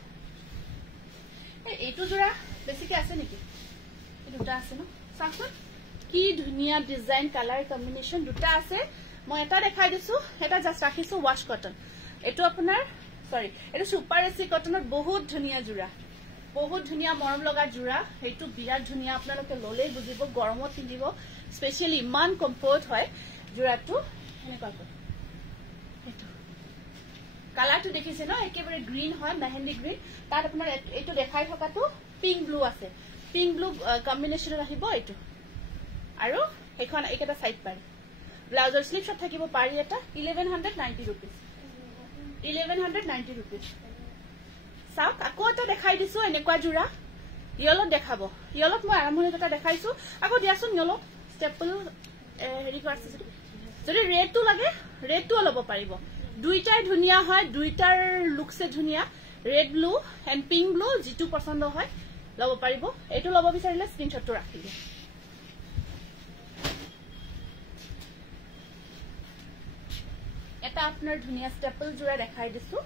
এইটো জোৰা বেছিকে আছে নেকি এই দুটা আছে ন চাচোন কি ধুনিয়া ডিজাইন কালাৰ কম্বিনেশন দুটা আছে মই এটা দেখাই দিছো এটা জাস্ট ৰাখিছো ওয়াশ কটন এটো আপোনাৰ সৰি এটো সুপাৰ এসি কটনত বহুত ধুনিয়া জোৰা বহুত ধুনিয়া মৰম লগা জোৰা এইটো বিৰাট ধুনিয়া আপোনালোকে ললেই বুজিব গৰমত পিন্ধিব স্পেশালি ইমান কমফৰ্ট হয় জোৰাটো এনেকুৱা এইটো কালাৰটো দেখিছে ন একেবাৰে গ্ৰীন হয় মেহেন্দি গ্ৰীন তাত আপোনাৰ এইটো দেখাই থকাটো পিংক ব্লু আছে পিংক ব্লু কম্বিনেশনত আহিব এইটো আৰু এখন একেটা সাইড পাৰি ব্লাউজৰ স্লিপছত থাকিব পাৰি এটা 1190 रुपीस 1190 रुपीस সাউক আকৌ এটা দেখাই দিছো এনেকুৱা জোৰা ইয়েলো দেখাব ইয়েলোত মই আৰম্ভণিত এটা দেখাইছো আকৌ দিয়াছোন ইয়েলো ষ্টেপল হেৰি কৰিছে যদি ৰেডটো লাগে ৰেডটো ল'ব পাৰিব দুইটাই ধুনিয়া হয় দুইটাৰ লুকছে ধুনিয়া red blue and pink blue যেটো পছন্দ হয় ল'ব পাৰিব এইটো ল'ব বিচাৰিলে স্ক্ৰিনশ্বটটো ৰাখিব এটা আপোনাৰ ধুনিয়া ষ্টেপল জোৰা দেখাই দিছো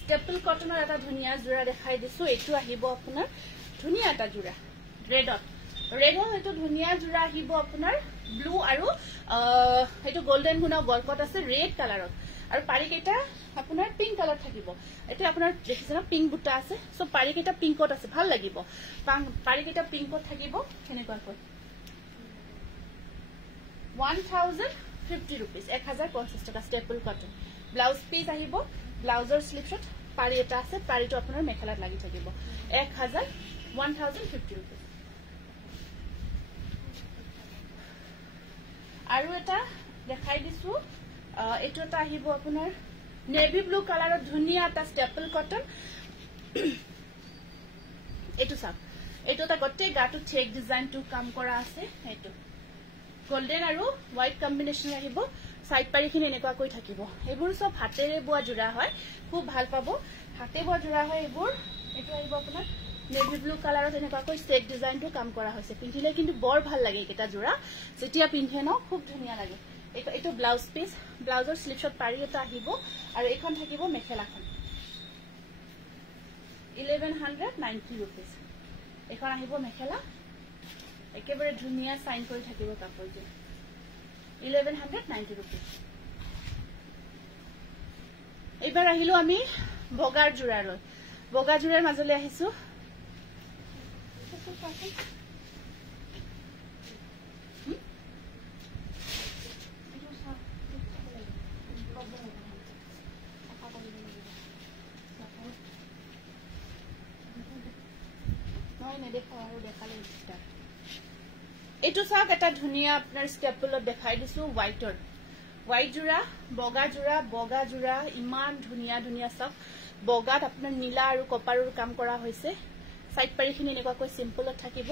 ষ্টেপল কটনৰ এটা ধুনিয়া জোৰা দেখাই দিছো এইটো আহিব আপোনাৰ ধুনিয়া এটা জোৰা ৰেডত এইটো ধুনিয়া জোৰা আহিব আপোনাৰ ব্লু আৰু এইটো গোল্ডেন গুণৰ ওয়াৰ্কত আছে ৰেড কালাৰত আৰু পাৰিকেটা আপোনাৰ পিংক কালাৰ থাকিব এটো আপোনাৰ দেখিছে না পিংক বুটা আছে সো পাৰিকেটা পিংকত আছে ভাল লাগিব পাৰিকেটা পিংকত থাকিব কেনেকুৱা কৈ 1050 रुपीस 1050 टका स्टेपल कटन ब्लाउज पीस आहिबो ब्लाउजर स्लिपशट পাৰি এটা আছে পাৰিটো আপোনাৰ মেখেলাত লাগি থাকিব 1050 rupees আৰু এটা দেখাই দিছো এটো এটা আহিব আপোনাৰ নেভি ব্লু কালাৰৰ ধুনিয়া এটা স্টেপল কটন এটো সাক এটো এটা গটে গাটো চেক ডিজাইন টু কাম কৰা আছে এটো গোল্ডেন আৰু হোয়াইট কম্বিনেশন আহিব সাইড পাৰিখিনি এনেকুৱা কৈ থাকিব এবোৰ সব হাতেৰে বুৱা জোৰা হয় খুব ভাল পাবো হাতে বুৱা জোৰা হয় এবোৰ এটো আহিব আপোনাৰ নেভি ব্লু কালাৰত এনেকুৱা কৈ চেক ডিজাইন টু কাম কৰা হৈছে পিন্ধিলে কিন্তু বৰ ভাল লাগে এটা জোৰা যেতিয়া পিন্ধে ন খুব ধুনিয়া লাগে এটো ব্লাউজ পিস ব্লাউজৰ স্লিভছত পাৰি এটা আহিব আৰু এখন থাকিব মেখেলাখন 1190 rupees এখন আহিব মেখেলা একেবাৰে ধুনিয়া সাইন কৰি থাকিব কাপোৰটো 1190 rupees এবাৰ আহিলো আমি বগাৰ জোৰালৈ বগা জোৰাৰ মাজলৈ আহিছো এটো সাক এটা ধুনিয়া আপনাৰ স্টেপলত দেখাই দিছো হোয়াইটৰ হোয়াইট জোৰা বগা জোৰা ইমান ধুনিয়া ধুনিয়া সাক বগাত আপনাৰ নীলা আৰু কপাৰৰ কাম কৰা হৈছে সাইড পাৰিখিনি এনেকুৱাকৈ সিম্পলত থাকিব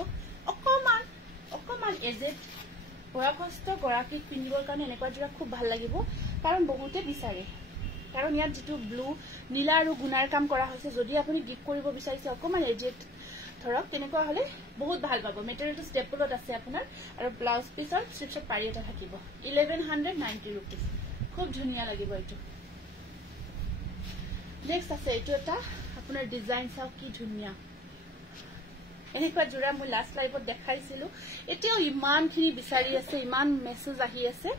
অকমান এজেড বয়সস্থ গৰাকীক পিন্ধিবৰ কাৰণে এনেকুৱা জোৰা খুব ভাল লাগিব কাৰণ বহুতে বিচাৰে কাৰণ ইয়াত যেটো ব্লু নীলা আৰু গুণাৰ কাম কৰা হৈছে যদি আপুনি গিফট কৰিব বিচাৰিছে অকমান এজেড ধৰক তেনেকুৱা হলে বহুত ভাল পাব মেটেৰিয়েলটো স্টেপলত আছে আপোনাৰ আৰু ব্লাউজ পিসৰ স্ট্ৰিপছত পাৰি এটা থাকিব 1190 rupees খুব ধুনিয়া লাগিব এটো নেক্সট আছে এটো এটা আপোনাৰ ডিজাইন চাও কি ধুনিয়া এনেকুৱা জোৰা মই লাষ্ট লাইভত দেখাইছিলো এতিয়াও ইমানখিনি বিচাৰি আছে ইমান মেছেজ আহি আছে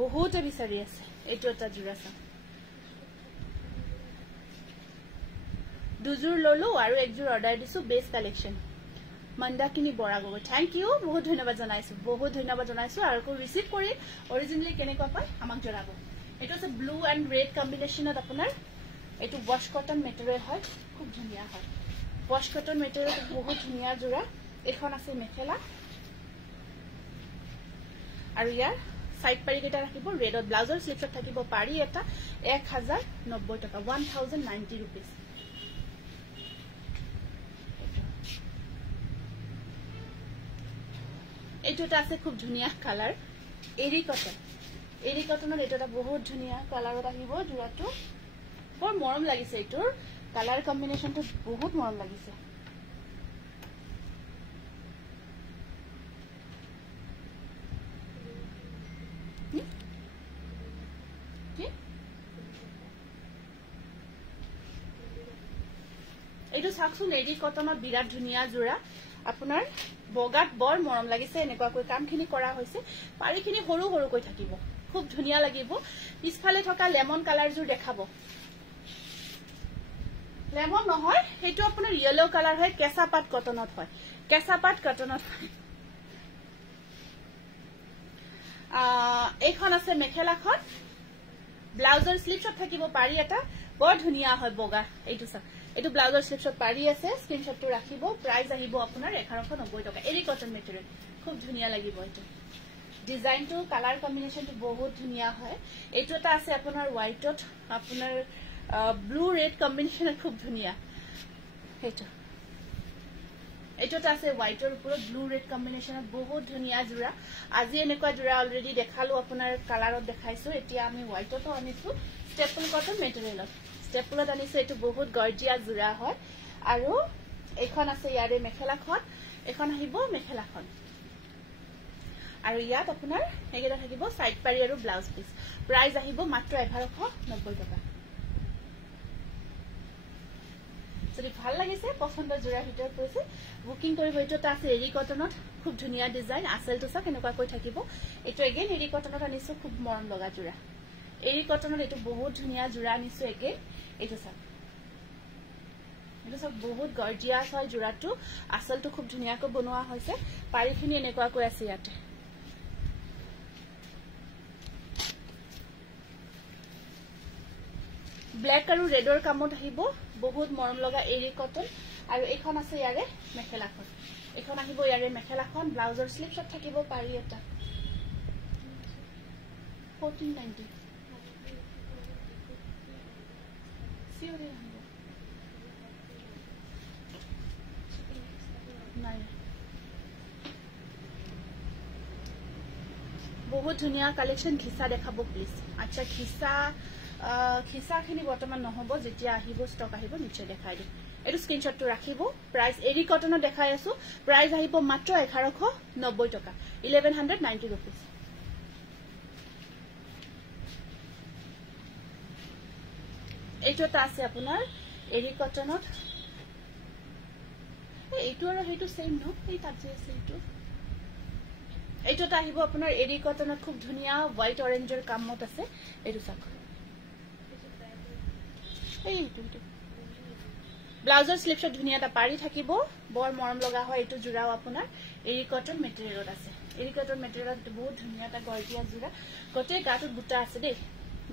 বহুতে বিচাৰি আছে এটো এটা জোৰা চাও দুজোৰ ললো আৰু একজোৰ অৰ্ডাৰ দিছো বেস কালেকশন মন্দাকিনি বৰাগো থ্যাংক ইউ বহুত ধন্যবাদ জনাইছো আৰু কো ৰিসিভ কৰি অৰিজিনালি কেনেকুৱা পায় আমাক জনাব এটো আছে ব্লু এন্ড ৰেড কম্বিনেশনত আপোনাৰ এটো ওয়াশ কটন মেটেৰিয়েল হয় খুব ধুনিয়া হয় ওয়াশ কটন মেটেৰিয়েল বহুত ধুনিয়া জোৰা এখন আছে মেখেলা আৰু ইয়াৰ সাইড পাৰি কেটা ৰাখিব ৰেডৰ ব্লাউজৰ স্লিভছত থাকিব পাৰি এটা 1090 টকা 1090 rupees এটোটা আছে খুব ধুনিয়া কালাৰ এৰি কটনৰ এটোটা বহুত ধুনিয়া কালাৰত আহিব জোৰাটো বৰ মৰম লাগিছে এটোৰ কালাৰ কম্বিনেশনটো বহুত মৰম লাগিছে এটো সাকসু এৰি কটনৰ বিৰাট ধুনিয়া জোৰা আপোনাৰ বগাত বৰ মৰম লাগিছে এনেকুৱাকৈ কামখিনি কৰা হৈছে পাৰিখিনি সৰু সৰুকৈ থাকিব খুব ধুনিয়া লাগিব পিছফালে থকা লেমন কালাৰ জোৰ দেখাব লেমন নহয় হেতু আপোনাৰ ইয়েলো কালাৰ হয় কেঁচা পাত কটনত হয় এইখন আছে মেখেলাখন ব্লাউজৰ স্লিভছত থাকিব পাৰি এটা বৰ ধুনিয়া হয় বগা এইটো সব এটো ব্লাউজৰ স্লিভছত পাৰি আছে স্ক্ৰিনশটটো ৰাখিব প্ৰাইস আহিব আপোনাৰ 1190 টকা এৰি কটন মেটেৰিয়েল খুব ধুনিয়া লাগিব এটো ডিজাইনটো কালাৰ কম্বিনেশনটো বহুত ধুনিয়া হয় এটো এটা আছে আপোনাৰ হোয়াইটত আপোনাৰ ব্লু ৰেড কম্বিনেশন খুব ধুনিয়া এটো এটা আছে হোয়াইটৰ ওপৰত ব্লু ৰেড কম্বিনেশনত বহুত ধুনিয়া জোৰা আজি এনেকুৱা জোৰা অলৰেডি দেখালো আপোনাৰ কালাৰত দেখাইছো এতিয়া আমি হোয়াইটতো আনিছো স্টেপল কটন মেটেৰিয়েলত স্টেপলত আনিছে এটো বহুত গৰ্জিয়াস জোৰা হয় আৰু এখন আছে ইয়াৰে মেখেলাখন এখন আহিব মেখেলাখন আৰু ইয়াত আপোনাৰ একেটা থাকিব সাইড পাৰি আৰু ব্লাউজ পিস প্ৰাইস আহিব মাত্ৰ 1190 টকা যদি ভাল লাগিছে পছন্দৰ জোৰাৰ ভিতৰত কৈছে বুকিং কৰিব এটোটা আছে এৰি কটনত খুব ধুনিয়া ডিজাইন আসলটো সব এনেকুৱা কৈ থাকিব এটো এগেইন এৰি কটনত আনিছো খুব মৰম লগা জোৰা এৰি কটনত এটো বহুত ধুনিয়া জোৰা আনিছো এগেইন এটো সব বহুত গৰ্জিয়াস হয় জোৰাটো আসলটো খুব ধুনিয়াকৈ বনোৱা হৈছে পাৰিখিনি এনেকুৱা কৈ আছে ইয়াতে ব্ল্যাক আৰু ৰেডৰ কামত আহিব বহুত মৰম লগা এৰি কটন আৰু এইখন আছে ইয়াৰে মেখেলাখন এইখন আহিব ইয়াৰে মেখেলাখন ব্লাউজৰ স্লিপছত থাকিব পাৰি এটা 1490 সিওৰে আহিব নাই বহুত ধুনিয়া কালেকশন ঘিসা দেখাবো প্লিজ আচ্ছা ঘিসাখিনি বৰ্তমান নহব যেতিয়া আহিব ষ্টক আহিব নিশ্চয় দেখাই দিম এটো স্ক্ৰিনশ্বটটো ৰাখিব প্ৰাইস এৰি কটনৰ দেখাই আছো প্ৰাইস আহিব মাত্ৰ 1190 টকা 1190 rupees এইটোটা আছে আপোনাৰ এৰি কটনত এইটো আৰু হেইটো সেম ন এই তাত যে আছে এইটোটা আহিব আপোনাৰ এৰি কটনত খুব ধুনিয়া হোৱাইট অৰেঞ্জৰ কামত আছে এইটো চাক এইটো ব্লাউজৰ স্লিপছত ধুনিয়াটা পাৰি থাকিব বৰ মৰম লগা হয় এইটো জুৰাও আপোনাৰ এৰি কটন মেটেৰিয়েলত আছে এৰি কটন মেটেৰিয়েলত বহুত ধুনিয়াটা গৰ্জিয়া জুৰা গটে গাটুত বুটা আছে দেই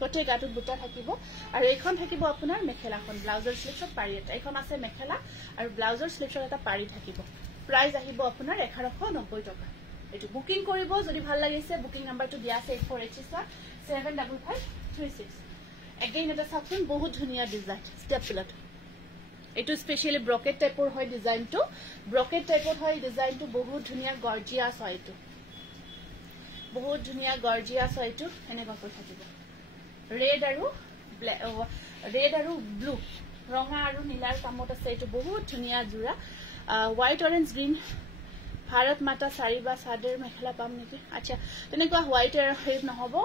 গটে গাটুত বুটা থাকিব আৰু এইখন থাকিব আপোনাৰ মেখেলাখন ব্লাউজৰ স্লিপছত পাৰি এটা এইখন আছে মেখেলা আৰু ব্লাউজৰ স্লিপছত এটা পাৰি থাকিব প্ৰাইস আহিব আপোনাৰ 1190 টকা এটো বুকিং কৰিব যদি ভাল লাগিছে বুকিং নাম্বাৰটো দিয়া আছে 8486 again এটা সাকচন বহুত ধুনিয়া ডিজাইন স্টেপলত এটো স্পেশালি ব্রকেট টাইপৰ হয় ডিজাইনটো ব্ৰকেট টাইপৰ হয় ডিজাইনটো বহুত ধুনিয়া গৰ্জিয়াস হয় এটো বহুত ধুনিয়া গৰ্জিয়াস হয় এটো এনেকৈ কৈ থাকিব ৰেড আৰু ব্লু ৰঙা আৰু নীলাৰ কামত আছে এটো বহুত ধুনিয়া জুৰা হোৱাইট অৰেঞ্জ গ্ৰীন ভাৰত মাতা সাৰি বা সাদেৰ মেখেলা পাম নেকি আচ্ছা তেনেকুৱা হোৱাইট এৰ হেড নহব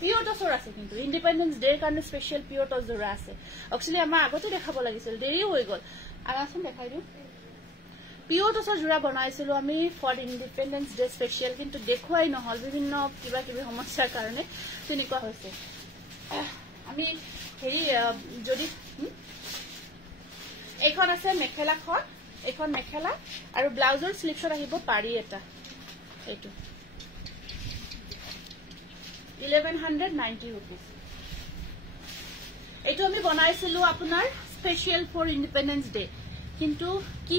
পিওৰ টসৰ আছে কিন্তু ইন্ডিপেন্ডেন্স ডে কাৰণে স্পেশাল পিওৰ টস জোৰা আছে একচুয়ালি আমাৰ আগতে দেখাব লাগিছিল দেৰি হৈ গল আৰাচোন দেখাই দিও পিওৰ টসৰ জোৰা বনাইছিলো আমি ফৰ ইন্ডিপেন্ডেন্স ডে স্পেশাল কিন্তু দেখুৱাই নহল বিভিন্ন কিবা কিবি সমস্যাৰ কাৰণে তেনেকুৱা হৈছে আমি হেৰি যদি এইখন আছে মেখেলাখন এখন মেখেলা আৰু ব্লাউজৰ স্লিপছত আহিব পাৰি এটা এইটো 1190 rupees এইটো আমি বনাইছিলো আপোনাৰ স্পেশাল ফৰ ইন্ডিপেন্ডেন্স ডে কিন্তু কি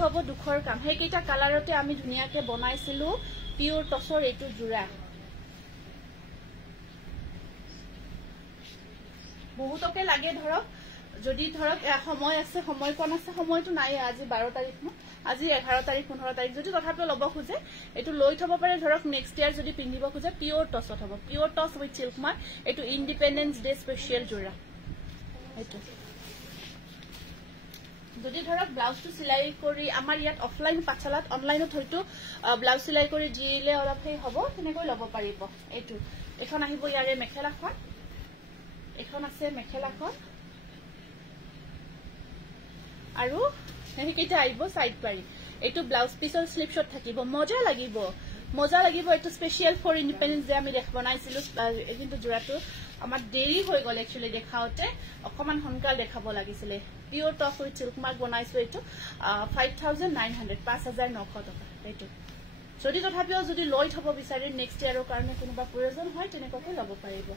হ'ব দুখৰ কাম হেকেটা কালাৰতে আমি ধুনিয়াকে বনাইছিলো পিওৰ টসৰ এইটো জুৰা বহুতকে লাগে ধৰক যদি ধৰক সময় আছে সময় কোন আছে সময়টো নাই আজি 12 তাৰিখ ন আজি 11 তাৰিখ 15 তাৰিখ যদি তথাপি লব খুজে এটো লৈ থব পাৰে ধৰক নেক্সট ইয়াৰ যদি পিন্ধিব খুজে পিওৰ টসত হ'ব pure toss with silk mark এটো ইন্ডিপেন্ডেন্স ডে স্পেশাল জোৰা এটো যদি ধৰক ব্লাউজটো সিলাই কৰি আমাৰ ইয়াত অফলাইন পাছালাত অনলাইনত হয়তো ব্লাউজ সিলাই কৰি জিলে অলপ হে হ'ব তেনেকৈ লব পাৰিব এটো এখন আহিব ইয়াৰে মেখেলাখন এখন আছে মেখেলাখন আৰু হেকিটা আইবো সাইড পাৰি এটো ব্লাউজ পিছৰ স্লিপছত থাকিব মজা লাগিব এটো স্পেশাল ফৰ ইন্ডিপেন্ডেন্স ডে আমি দেখ বনাইছিলো কিন্তু জোৰাটো আমাৰ দেৰি হৈ গল একচুয়ালি দেখাওতে অকমান হনকাল দেখাব লাগিছিল pure toss with silk mark বনাইছো এটো 5900 টকা এটো যদি তথাপিও যদি লৈ থব বিচাৰি নেক্সট ইয়াৰৰ কাৰণে কোনোবা প্ৰয়োজন হয় তেনেকৈ লব পাৰিব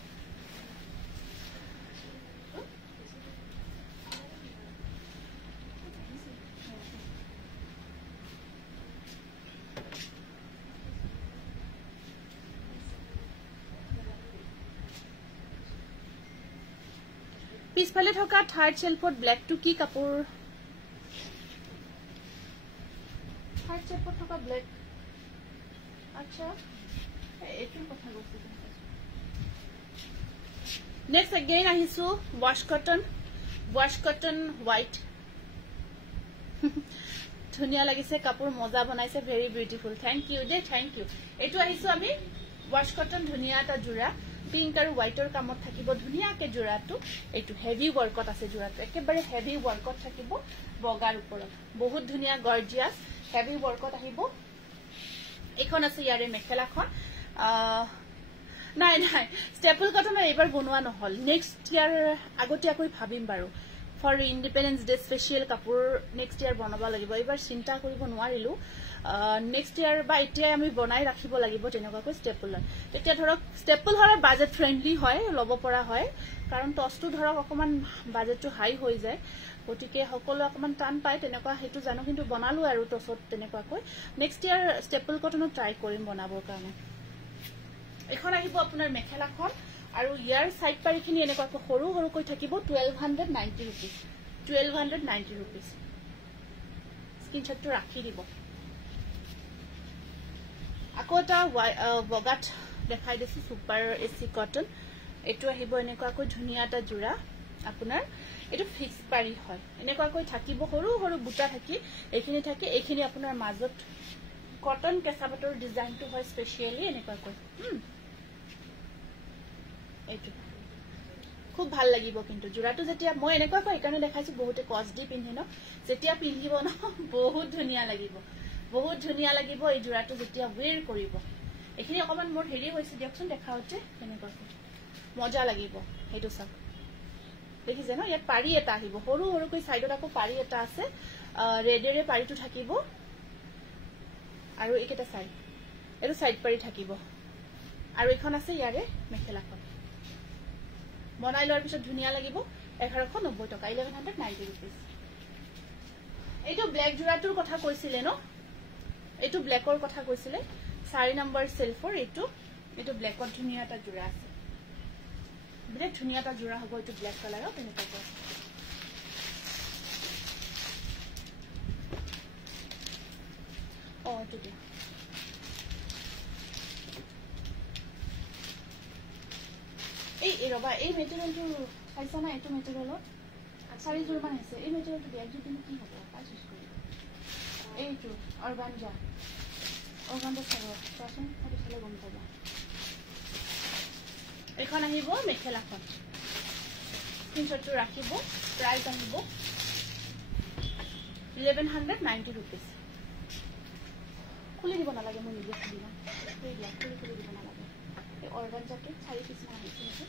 পিছফালে থকা থাৰ্ড শেলফত ব্ল্যাক টু কি কাপোৰ থাৰ্ড শেলফত থকা ব্ল্যাক আচ্ছা এইটো কথা কৈছো নেক্সট अगेन আহিছো ওয়াশ কটন হোয়াইট ধুনিয়া লাগিছে কাপোৰ মজা বনাইছে very beautiful thank U De thank you এটো আহিছো আমি ওয়াশ কটন ধুনিয়া এটা জোৰা পিঙ্ক আৰু হোয়াইটৰ কামত থাকিব ধুনিয়াকে জোৰাটো এইটো হেভি ওয়াৰ্কত আছে জোৰাটো একেবাৰে হেভি ওয়াৰ্কত থাকিব বগাৰ ওপৰত বহুত ধুনিয়া গৰ্জিয়াস হেভি ওয়াৰ্কত আহিব এখন আছে ইয়াৰে মেখেলাখন নাই স্টেপল কটনৰ এবাৰ বনোৱা নহল নেক্সট ইয়াৰ আগতিয়াকৈ ভাবিম বাৰু ফৰ ইণ্ডিপেণ্ডেন্স ডে স্পেচিয়েল কাপোৰ নেক্সট ইয়াৰ বনাব লাগিব এইবাৰ চিন্তা কৰিব নোৱাৰিলো নেক্সট ইয়াৰ বা এতিয়া আমি বনাই ৰাখিব লাগিব তেনেকুৱাকৈ ষ্টেপল তেতিয়া ধৰক ষ্টেপল হৰ বাজেট ফ্ৰেন্ডলি হয় লব পৰা হয় কাৰণ টছটো ধৰক অকমান বাজেটটো হাই হৈ যায় গতিকে সকলো অকমান টান পায় তেনেকুৱা হেতু জানো কিন্তু বনালো আৰু টছত তেনেকুৱাকৈ নেক্সট ইয়াৰ ষ্টেপল কটনত ট্ৰাই কৰিম বনাবৰ কাৰণে এখন আহিব আপোনাৰ মেখেলাখন আৰু ইয়াৰ সাইড পাৰিখিনি এনেকুৱাকৈ সৰু সৰুকৈ থাকিব 1290 रुपीस 1290 रुपीस স্ক্ৰিনশ্বটটো ৰাখি দিব আকৌ এটা বগাত দেখাই দিছো সুপাৰ এসি কটন এটো আহিব এনেকুৱাকৈ ধুনিয়া এটা জোৰা আপোনাৰ এটো ফিক্স পাৰি হয় এনেকুৱাকৈ থাকিব সৰু সৰু বুটা থাকি এইখিনি থাকে এইখিনি আপোনাৰ মাজত কটন কেঁচাপাতৰ ডিজাইনটো হয় স্পেশালি এনেকুৱাকৈ এইটো খুব ভাল লাগিব কিন্তু জোৰাটো যেতিয়া মই এনেকুৱাকৈ একাৰণে দেখাইছো বহুতে কস দি পিন্ধে ন যেতিয়া পিন্ধিব ন বহুত ধুনিয়া লাগিব এই জোৰাটো যেতিয়া ওৱেৰ কৰিব এখিনি অকমান মোৰ হেৰি হৈছে দিয়কচোন দেখাওতে এনেকুৱাকৈ মজা লাগিব হেতু সব দেখিছে ন ইয়াত পাৰি এটা আহিব সৰু সৰুকৈ সাইডত আকৌ পাৰি এটা আছে ৰেডেৰে পাৰিটো থাকিব আৰু একেটা সাইড এটো সাইড পাৰি থাকিব আৰু এখন আছে ইয়াৰে মেখেলাখন বনাই লোৱাৰ পিছত ধুনিয়া লাগিব 1190 টকা 1190 रुपीस এইটো ব্ল্যাক জোৰাটোৰ কথা কৈছিলে ন এইটো ব্ল্যাকৰ কথা কৈছিলে 4 নম্বৰ সেলফৰ এইটো ব্ল্যাকত ধুনিয়া এটা জোৰা আছে বিৰাট ধুনিয়া এটা জোৰা হ'ব এইটো ব্ল্যাক কালাৰৰ তেনেকুৱা এইটো দিয়া এই ৰবা এই মেটেৰিয়েলটো চাইছা না এইটো মেটেৰিয়েলত 4 জোৰ মান আছে এই মেটেৰিয়েলটো দিয়া যদি কি হ'ব পাইছ কৰি এইটো অৰ্গানজা চাব চাচোন সেইটো চালে গম পাবা এখন আহিব মেখেলাখন স্ক্ৰিনশ্বটটো ৰাখিব প্ৰাইস আহিব 1190 रुपीस খুলি দিব নালাগে মই নিজে খুলি লম খুলি দিব নালাগে এই অৰ্গানজাটো 4 পিস মান আছে নেকি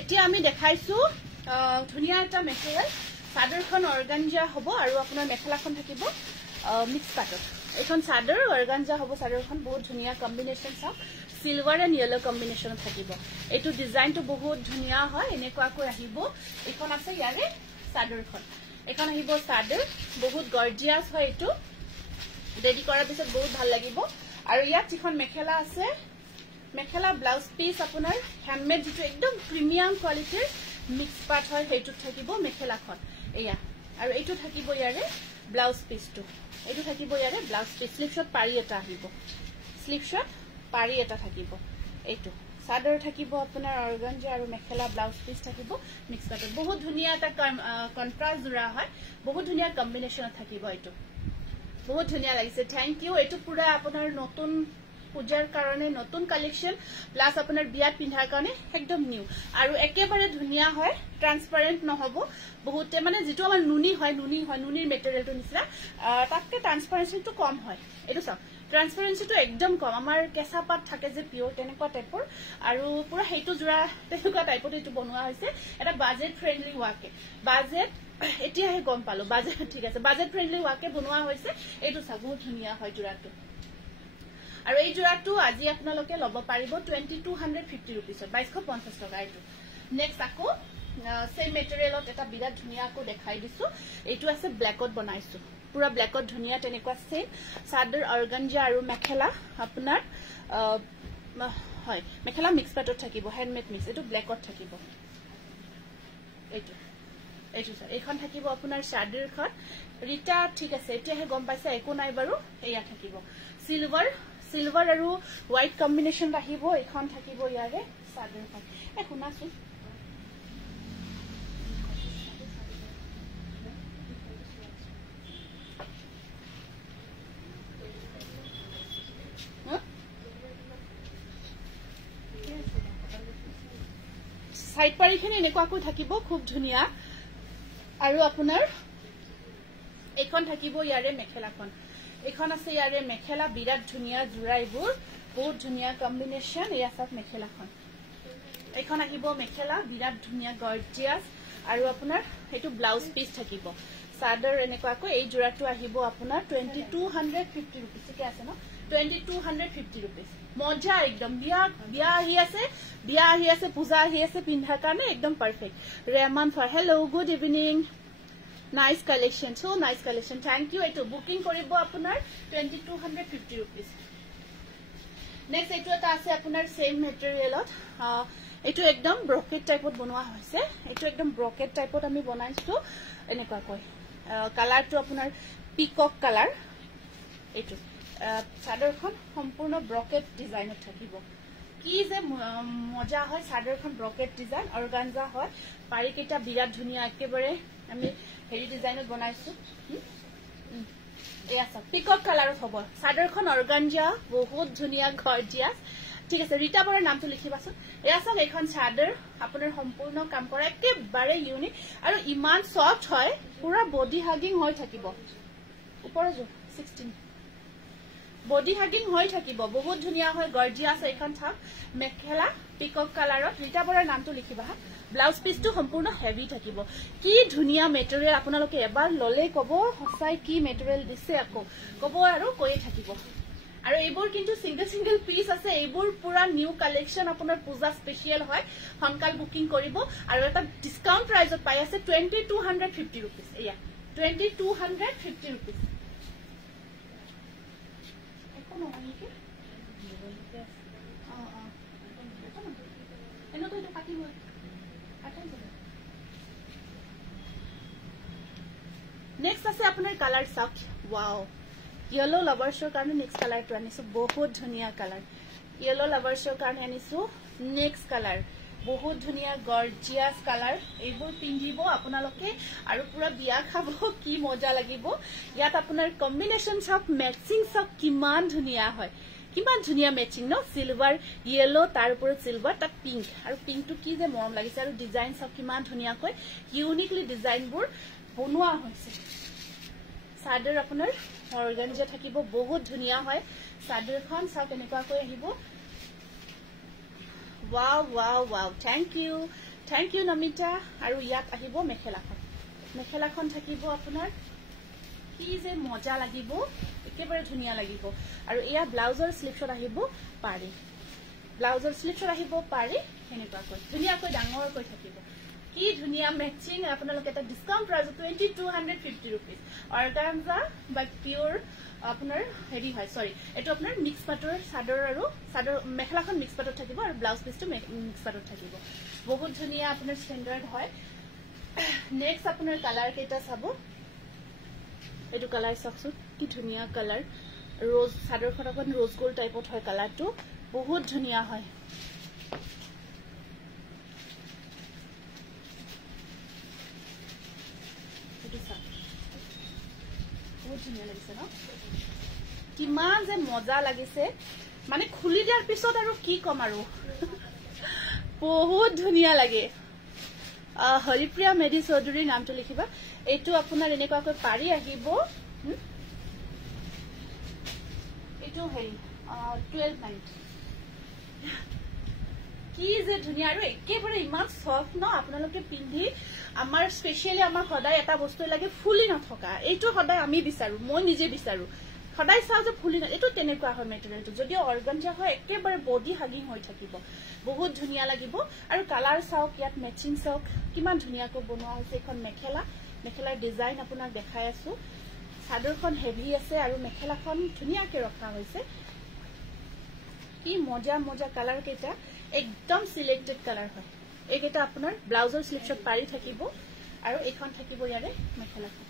এতিয়া আমি দেখাইছো ধুনিয়া এটা মেটেৰিয়েল সাদৰখন অৰ্গানজা হ'ব আৰু আপোনাৰ মেখেলাখন থাকিব মিক্স পাটত এখন সাদৰ অৰ্গানজা হ'ব সাদৰখন বহুত ধুনিয়া কম্বিনেশন সব সিলভাৰ এণ্ড ইয়েলো কম্বিনেশন থাকিব এইটো ডিজাইনটো বহুত ধুনিয়া হয় এনেকুৱাকৈ আহিব এখন আছে ইয়াৰে সাদৰখন এখন আহিব সাদৰ বহুত গৰ্জিয়াস হয় এইটো ৰেডি কৰাৰ পিছত বহুত ভাল লাগিব আৰু ইয়াত যিখন মেখেলা আছে মেখেলা ব্লাউজ পিস আপোনাৰ হ্যান্ডমেড যেটো একদম প্ৰিমিয়াম কোয়ালিটিৰ মিক্স পাট হয় হেতু থাকিব মেখেলাখন এয়া আৰু এইটো থাকিব ইয়াৰে ব্লাউজ পিসটো এইটো থাকিব ইয়াৰে ব্লাউজ পিস স্লিভশট পাৰি এটা আহিব স্লিভশট পাৰি এটা থাকিব এইটো সাদৰ থাকিব আপোনাৰ অৰ্গানজা আৰু মেখেলা ব্লাউজ পিস থাকিব মিক্স পাটত বহুত ধুনিয়া এটা কন্ট্ৰাস্ট জোৰা হয় বহুত ধুনিয়া কম্বিনেশন থাকিব এইটো বহুত ধুনিয়া লাগিছে থ্যাংক ইউ এইটো পুৰা আপোনাৰ নতুন পূজাৰ কাৰণে নতুন কালেকশন প্লাস আপোনাৰ বিয়াত পিন্ধাৰ কাৰণে একদম নিউ আৰু একেবাৰে ধুনিয়া হয় ট্ৰান্সপাৰেন্ট নহব বহুতে মানে যেটো আমাৰ নুনিৰ মেটেৰিয়েলটো নিছৰা তাতকে ট্ৰান্সপাৰেন্সিটো কম হয় এটো সব ট্ৰান্সপাৰেন্সিটো একদম কম আমাৰ কেঁচা পাত থাকে যে পিওৰ তেনেকুৱা টাইপৰ আৰু পুৰা হেতু জোৰা তেনেকুৱা টাইপৰ এটো বনোৱা হৈছে এটা বাজেট ফ্ৰেন্ডলি ওয়াকে বাজেট এতিয়াহে গম পালো বাজেট ঠিক আছে বাজেট ফ্ৰেন্ডলি ওয়াকে বনোৱা হৈছে এটো সব বহুত ধুনিয়া হয় জোৰাটো আৰু এই জোৰাটো আজি আপোনালোকে লব পাৰিব 2250 रुपीसত 2250 টকা এইটো নেক্সট আকৌ সেম মেটেৰিয়েলত এটা বিৰাট ধুনিয়াকৈ দেখাই দিছো এইটো আছে ব্ল্যাকত বনাইছো পুৰা ব্ল্যাকত ধুনিয়া তেনেকুৱা সেম সাদৰ অৰ্গানজা আৰু মেখেলা আপোনাৰ হয় মেখেলা মিক্স পাটত থাকিব হ্যান্ডমেড মিক্স এটো ব্ল্যাকত থাকিব এইটো স্যার এখন থাকিব আপোনাৰ সাদৰখন ৰিটা ঠিক আছে এতিয়াহে গম পাইছে একো নাই বাৰু এয়া থাকিব সিলভাৰ আৰু হোৱাইট কম্বিনেশন আহিব এখন থাকিব ইয়াৰে সাদৰখন শুনাছো সাইড পাৰিখিনি এনেকুৱাকৈ থাকিব খুব ধুনীয়া আৰু আপোনাৰ এখন থাকিব ইয়াৰে মেখেলাখন এখন আছে ইয়াৰে মেখেলা বিৰাট ধুনীয়া জোৰাইবোৰ বহুত ধুনীয়া কম্বিনেশন এয়া সব মেখেলাখন এখন আহিব মেখেলা বিৰাট ধুনীয়া গৰ্জিয়াস আৰু আপোনাৰ এটো ব্লাউজ পিস থাকিব সাদৰ এনেকুৱাকৈ এই জোৰাটো আহিব আপোনাৰ 2250 रुपीस ঠিক আছে ন 2250 रुपीस মজা একদম বিয়া আহি আছে পূজা আহি আছে পিন্ধাৰ কাৰণে একদম পাৰফেক্ট ৰেমান ফৰ hello good evening nice collection so nice collection thank you এটো বুকিং কৰিব আপোনাৰ 2250 रुपीस নেক্সট এটো এটা আছে আপোনাৰ সেম মেটেৰিয়েলত এটো একদম ব্ৰকেট টাইপত বনোৱা হৈছে এটো একদম ব্ৰকেট টাইপত আমি বনাইছো এনেকুৱাকৈ কালাৰটো আপোনাৰ পিকক কালাৰ এটো চাদৰখন সম্পূৰ্ণ ব্ৰকেট ডিজাইনত থাকিব কি যে মজা হয় চাদৰখন ব্ৰকেট ডিজাইন অৰ্গানজা হয় পাৰিকেটা বিৰাট ধুনীয়া একেবাৰে আমি হেৰি ডিজাইনত বনাইছো এয়া সব পিকক কালাৰত হ'ব চাদৰখন অৰ্গানজা বহুত ধুনীয়া গৰ্জিয়াস ঠিক আছে ৰীতা বৰৰ নামটো লিখিবাচোন এয়া সব এখন চাদৰ আপোনাৰ সম্পূৰ্ণ কাম কৰা একেবাৰে ইউনিক আৰু ইমান সফট হয় পুৰা বডি হাগিং হৈ থাকিব ওপৰ জো 16 বডি হাগিং হৈ থাকিব বহুত ধুনীয়া হয় গৰ্জিয়াস এখন থাক মেখেলা পিকক কালাৰত ৰীতা বৰৰ নামটো লিখিবা ব্লাউজ পিসটো সম্পূৰ্ণ হেভি থাকিব কি ধুনীয়া মেটেৰিয়েল আপোনালোকে এবাৰ ললে কব হসাই কি মেটেৰিয়েল দিছে আকৌ কব আৰু কৈয়ে থাকিব আৰু এইবোৰ কিন্তু সিঙ্গল পিস আছে এইবোৰ পুৰা নিউ কালেকশন আপোনাৰ পূজা স্পেশাল হয় হনকাল বুকিং কৰিব আৰু এটা ডিসকাউন্ট প্ৰাইজত পাই আছে 2250 रुपीस এয়া 2250 रुपीस একো নহয় কি এনতো এটা কাটিব নেক্সট আছে আপোনাৰ কালাৰ সাক ওয়াও येलो लवर्सৰ কাৰণে নেক্সট কালাৰটো আনিছো বহুত ধুনীয়া কালাৰ येलो লভাৰ্ছৰ কাৰণে আনিছো নেক্সট কালাৰ বহুত ধুনীয়া গৰ্জিয়াস কালাৰ এইবোৰ পিন্ধিব আপোনালোকে আৰু পুৰা বিয়া খাব কি মজা লাগিব ইয়াত আপোনাৰ কম্বিনেশন সব ম্যাচিং সব কিমান ধুনীয়া হয় কিমান ধুনীয়া ম্যাচিং ন সিলভাৰ येलो তাৰ ওপৰত সিলভাৰ তাত পিংক আৰু পিংকটো কি যে মৰম লাগিছে আৰু ডিজাইন সব কিমান ধুনীয়াকৈ ইউনিকলি ডিজাইনবোৰ বনোৱা হৈছে সাদৰ আপোনাৰ অৰ্গানজা থাকিব বহুত ধুনীয়া হয় সাদৰখন সব এনেকুৱাকৈ আহিব wow wow wow thank you Namita আৰু ইয়াত আহিব মেখেলাখন থাকিব আপোনাৰ কি যে মজা লাগিব একেবাৰে ধুনীয়া লাগিব আৰু এয়া ব্লাউজৰ স্লিপছত আহিব পাৰি এনেকুৱাকৈ ধুনীয়াকৈ ডাঙৰকৈ থাকিব কি ধুনীয়া ম্যাচিং আপোনালোকে এটা ডিসকাউন্ট প্ৰাইজ 2250 रुपीस অৰ্গানজা বাই পিওৰ আপোনাৰ হেৰি হয় সৰি এটো আপোনাৰ মিক্স পাটৰ সাদৰ আৰু সাদৰ মেখেলাখন মিক্স পাটৰ থাকিব আৰু ব্লাউজ পিসটো মিক্স পাটৰ থাকিব বহুত ধুনীয়া আপোনাৰ ষ্টেণ্ডাৰ্ড হয় নেক্সট আপোনাৰ কালাৰ কেটা চাব এটো কালাৰ চাকছো কি ধুনীয়া কালাৰ रोज सादरখন অকন रोज গোল্ড টাইপত হয় কালাৰটো বহুত ধুনীয়া হয় কিমান যে মজা লাগিছে মানে খুলি দিয়াৰ পিছত আৰু কি কম আৰু বহুত ধুনীয়া লাগে হৰিপ্ৰিয়া মেডি চৌধুৰী নামটো লিখিবা এইটো আপোনাৰ এনেকুৱাকৈ পাৰি আহিব এইটো হেই 1290 কি যে ধুনীয়া আৰু একেবাৰে ইমান সফট ন আপোনালোকে পিন্ধি আমাৰ স্পেশালি আমাৰ সদায় এটা বস্তু লাগে ফুলি নথকা এইটো সদায় আমি বিচাৰো মই নিজে বিচাৰো সদায় চাও যে ফুলি ন এইটো তেনেকুৱা হয় মেটেৰিয়েলটো যদিও অৰ্গানজা হয় একেবাৰে বডি হাগিং হৈ থাকিব বহুত ধুনীয়া লাগিব আৰু কালাৰ চাওক ইয়াত ম্যাচিং চাওক কিমান ধুনীয়াকৈ বনোৱা হৈছে এখন মেখেলাৰ ডিজাইন আপোনাক দেখাই আছো সাদৰখন হেভি আছে আৰু মেখেলাখন ধুনীয়াকৈ ৰখা হৈছে কি মজা কালাৰ কেটা একদম সিলেক্টেড কালাৰ হয় এইকেটা আপোনাৰ ব্লাউজৰ স্লিপছত পাৰি থাকিব আৰু এখন থাকিব ইয়াৰে মেখেলাখন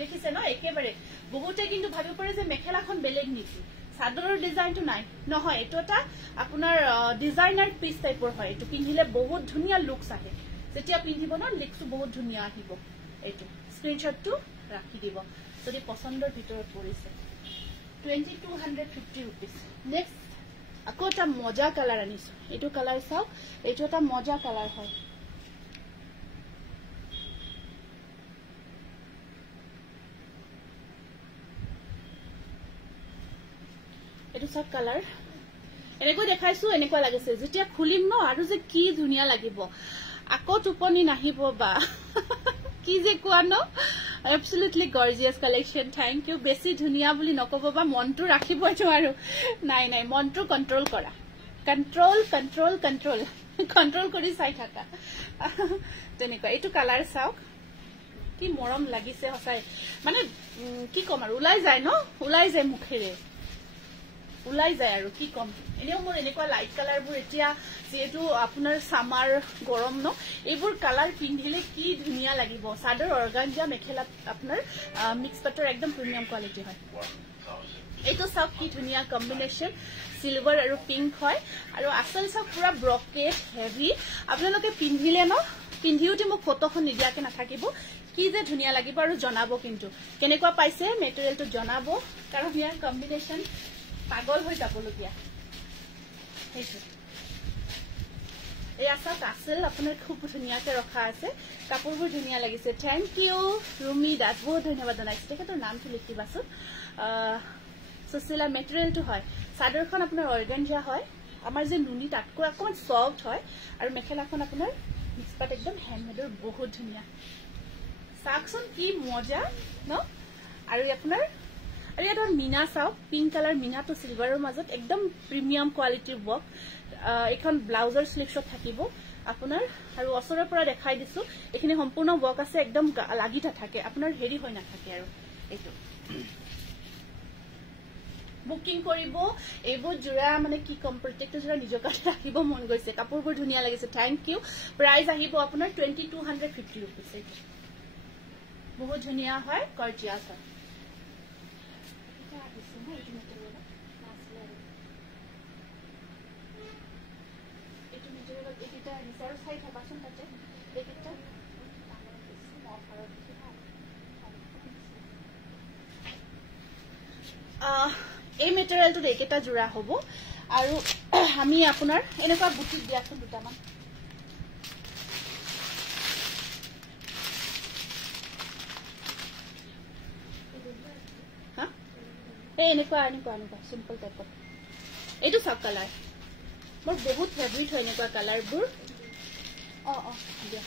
দেখিছে ন একেবাৰে বহুতে কিন্তু ভাবি পৰে যে মেখেলাখন বেলেগ নেকি সাদৰৰ ডিজাইনটো নাই নহয় এটো এটা আপোনাৰ ডিজাইনাৰ পিস টাইপৰ হয় এটো পিন্ধিলে বহুত ধুনীয়া লুকস আহে যেতিয়া পিন্ধিব ন লুকস বহুত ধুনীয়া আহিব এটো স্ক্ৰিনশ্বটটো ৰাখি দিব যদি পছন্দৰ ভিতৰত পৰিছে 2250 रुपीस नेक्स्ट আকৌ এটা মজা কালাৰ আনিছো এইটো কালাৰ চাও এইটো এটা মজা কালাৰ হয় এইটো সব কালাৰ এনেকৈ দেখাইছো এনেকুৱা লাগিছে যেতিয়া খুলিম ন আৰু যে কি ধুনিয়া লাগিব আকৌ টোপনি নাহিব বা কি যে কোৱা ন absolutely gorgeous collection thank you বেছি ধুনিয়া বুলি নকব বা মনটো ৰাখিবই নোৱাৰো নাই নাই মনটো কন্ট্ৰোল কৰা কন্ট্ৰোল কৰি চাই থাকা তেনেকুৱা এইটো কালাৰ চাওক কি মৰম লাগিছে হসাই মানে কি কম আৰু উলাই যায় ন উলাই যায় মুখেৰে উলাই যায় আৰু কি কম এনেও মোৰ এনেকুৱা লাইট কালাৰ বোৰ এতিয়া যেটো আপোনাৰ সামাৰ গৰম ন এইবোৰ কালাৰ পিন্ধিলে কি ধুনিয়া লাগিব সাদৰ অৰ্গানজা মেখেলা আপোনাৰ মিক্স পাটৰ একদম প্ৰিমিয়াম কোৱালিটি হয় এইটো সব কি ধুনিয়া কম্বিনেশন সিলভাৰ আৰু পিংক হয় আৰু আসল সব পুৰা ব্ৰকেট হেভি আপোনালোকে পিন্ধিলে ন পিন্ধিউতে মোক ফটোখন নিদিয়াকে নাথাকিব কি যে ধুনিয়া লাগিব আৰু জনাব কিন্তু কেনেকুৱা পাইছে মেটেৰিয়েলটো জনাব কাৰণ ইয়াৰ কম্বিনেশন পাগল হৈ যাবলগীয়া সেইটো এই আছা কাসেল আপোনাৰ খুব ধুনিয়াকে ৰখা আছে কাপোৰবোৰ ধুনিয়া লাগিছে থ্যাংক ইউ ৰুমি দাস বহুত ধন্যবাদ জনাইছে তেখেতৰ নামটো লিখিবাছো সুশীলা মেটেৰিয়েলটো হয় সাদৰখন আপোনাৰ অৰ্গানজা হয় আমাৰ যে নুনি তাতকৈ অকমান সফট হয় আৰু মেখেলাখন আপোনাৰ মিক্সপাট একদম হ্যান্ডমেডৰ বহুত ধুনিয়া সাকসন কি মজা ন আৰু আপোনাৰ আৰু এটা মিনা চাও পিংক কালাৰ মিনাটো সিলভাৰৰ মাজত একদম প্ৰিমিয়াম কোৱালিটিৰ ওয়াৰ্ক এখন ব্লাউজৰ স্লিভছত থাকিব আপোনাৰ আৰু অসৰৰ পৰা দেখাই দিছো এখিনি সম্পূৰ্ণ ওয়াৰ্ক আছে একদম লাগি থাকে আপোনাৰ হেৰি হৈ নাথাকে আৰু এইটো বুকিং কৰিব এইবোৰ জোৰা মানে কি কম প্ৰত্যেকটো জোৰা নিজৰ কাছে ৰাখিব মন গৈছে কাপোৰবোৰ ধুনিয়া লাগিছে থ্যাংক ইউ প্ৰাইস আহিব আপোনাৰ 2250 रुपीस বহুত ধুনিয়া হয় গৰ্জিয়াস হয় এই মেটেৰিয়েলটো একেটা জোৰা হ'ব আৰু আমি আপোনাৰ এনেকুৱা বুটিক দিয়াছোন দুটামান হা এই এনেকুৱা সিম্পল টাইপৰ এইটো সব কালাৰ মোৰ বহুত ফেভাৰিট হয় এনেকুৱা কালাৰবোৰ দিয়া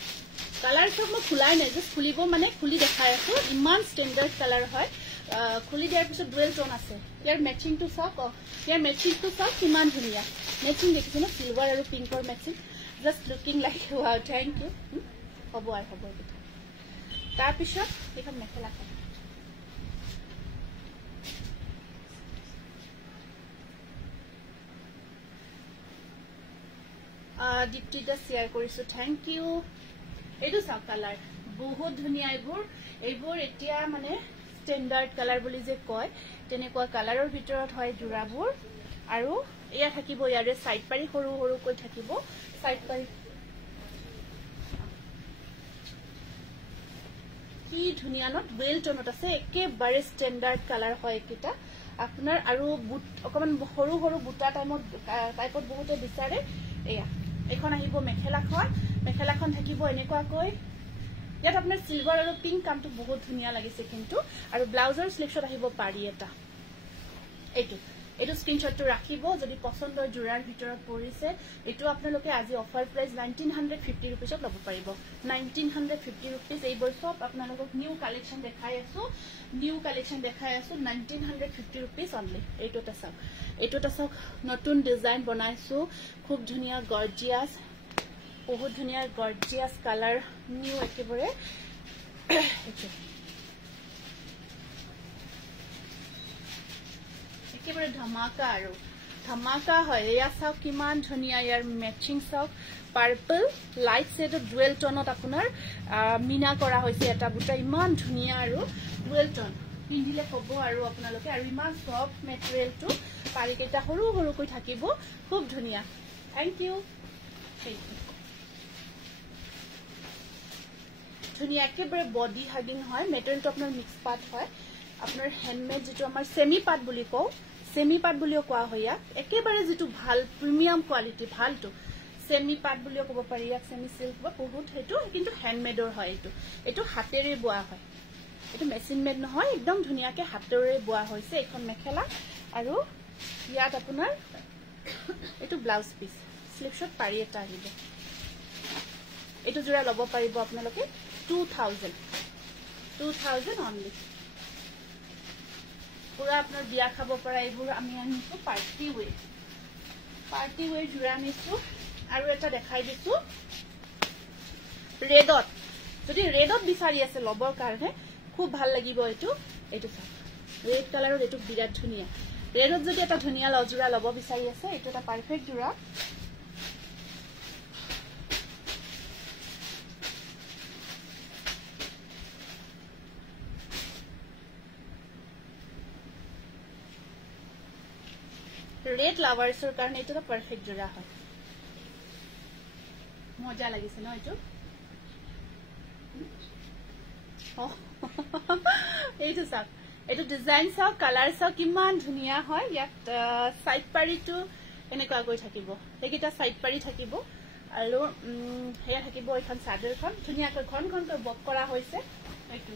কালাৰ সব মই খুলাই নাই জাস্ট খুলিব মানে খুলি দেখাই আছো ইমান ষ্টেণ্ডাৰ্ড কালাৰ হয় খুলি দিয়াৰ পিছত ডুৱেল টোন আছে ইয়াৰ মেচিংটো সব কিমান ধুনিয়া মেচিং দেখিছে ন সিলভাৰ আৰু পিংকৰ matching just looking like wow thank you হ'ব তাৰ পিছত এইখন মেখেলাখন দীপ্তিদা শেয়াৰ কৰিছো থ্যাংক ইউ এইটো সব কালাৰ বহুত ধুনিয়া এইবোৰ এতিয়া মানে স্ট্যান্ডাৰ্ড কালাৰ বলি যে কয় তেনেকুৱা কালাৰৰ ভিতৰত হয় জোৰাবোৰ আৰু এয়া থাকিব ইয়াৰে সাইড পাৰি সৰু সৰু কৈ থাকিব সাইড পাৰি কি ধুনিয়া ন ওয়েল টোনত আছে একেবাৰে স্ট্যান্ডাৰ্ড কালাৰ হয় এটা আপোনাৰ আৰু অকমান সৰু সৰু বুটা টাইপত বহুতে বিচাৰে এয়া এখন আহিব মেখেলাখন থাকিব এনেকুৱা কৈ ইয়াত আপোনাৰ সিলভাৰ আৰু পিংক কামটো বহুত ধুনিয়া লাগিছে কিন্তু আৰু ব্লাউজৰ স্লিভছত আহিব পাৰি এটা এইটো স্ক্ৰিনশ্বটটো ৰাখিব যদি পছন্দৰ জোৰাৰ ভিতৰত পৰিছে এটো আপোনালোকে আজি অফাৰ প্ৰাইস 1950 रुपीसত লব পাৰিব 1950 रुपीस এইবোৰ সব আপোনালোকক নিউ কালেকশন দেখাই আছো 1950 रुपीस অনলি এইটোটা সব নতুন ডিজাইন বনাইছো খুব ধুনিয়া গর্জিয়াস বহুত ধুনিয়া গর্জিয়াস কালার নিউ একেবারে একেবারে ধামাকা হয় এয়া চাওক কিমান ধুনিয়া ইয়াৰ ম্যাচিং চাওক পাৰ্পল লাইট শেড ডুৱেল টোনত আপোনাৰ মিনা কৰা হৈছে এটা বুটা ইমান ধুনিয়া আৰু ডুৱেল টোন পিন্ধিলে হ'ব আৰু আপোনালোকে আৰু ইমান সফট মেটেৰিয়েলটো পাৰিকেটা সৰু সৰু কৈ থাকিব খুব ধুনিয়া থ্যাংক ইউ ধুনিয়া একেবাৰে বডি হাগিং হয় মেটেৰিয়েলটো আপোনাৰ মিক্স পাট হয় আপোনাৰ হ্যান্ডমেড যেটো আমাৰ সেমি পাট বুলি কও সেমি পাট বুলিও কোৱা হয় ইয়াক একেবাৰে যেটো ভাল প্ৰিমিয়াম কোৱালিটি ভালটো সেমি পাট বুলিও ক'ব পাৰি ইয়াক সেমি সিল্ক বা বহুত হেতু কিন্তু হ্যান্ডমেডৰ হয় এটো হাতেৰে বোৱা হয় এটো মেচিন মেড নহয় একদম ধুনিয়াকে হাতেৰে বোৱা হৈছে এখন মেখেলা আৰু ইয়াত আপোনাৰ এটো ব্লাউজ পিস স্লিপ শট পাৰি এটা আহিব এটো জোৰা লব পাৰিব আপোনালোকে 2000 only পুৰা আপনাৰ বিয়া খাব পাৰা এইবোৰ আমি আনিছো পাৰ্টি ওয়ে জোৰা আনিছো আৰু এটা দেখাই দিছো ৰেডত যদি ৰেডত বিচাৰি আছে লবৰ কাৰণে খুব ভাল লাগিব এটো ৰেড কালাৰৰ এটো বিৰাট ধুনিয়া ৰেডত যদি এটা ধুনিয়া লজোৰা লব বিচাৰি আছে এটো এটা পাৰফেক্ট জোৰা ৰেড লাভাৰ্সৰ কাৰণে এটো এটা পাৰফেক্ট জোৰা হয় মজা লাগিছে ন এটো এইটো সাক এটো ডিজাইন সাক কালার সাক কিমান ধুনিয়া হয় ইয়াত সাইড পাৰিটো এনেকুৱা গৈ থাকিব এইকিটা সাইড পাৰি থাকিব আৰু হেয়া থাকিব এখন চাদৰখন ধুনিয়াকৈ ঘনকৈ বক কৰা হৈছে এইটো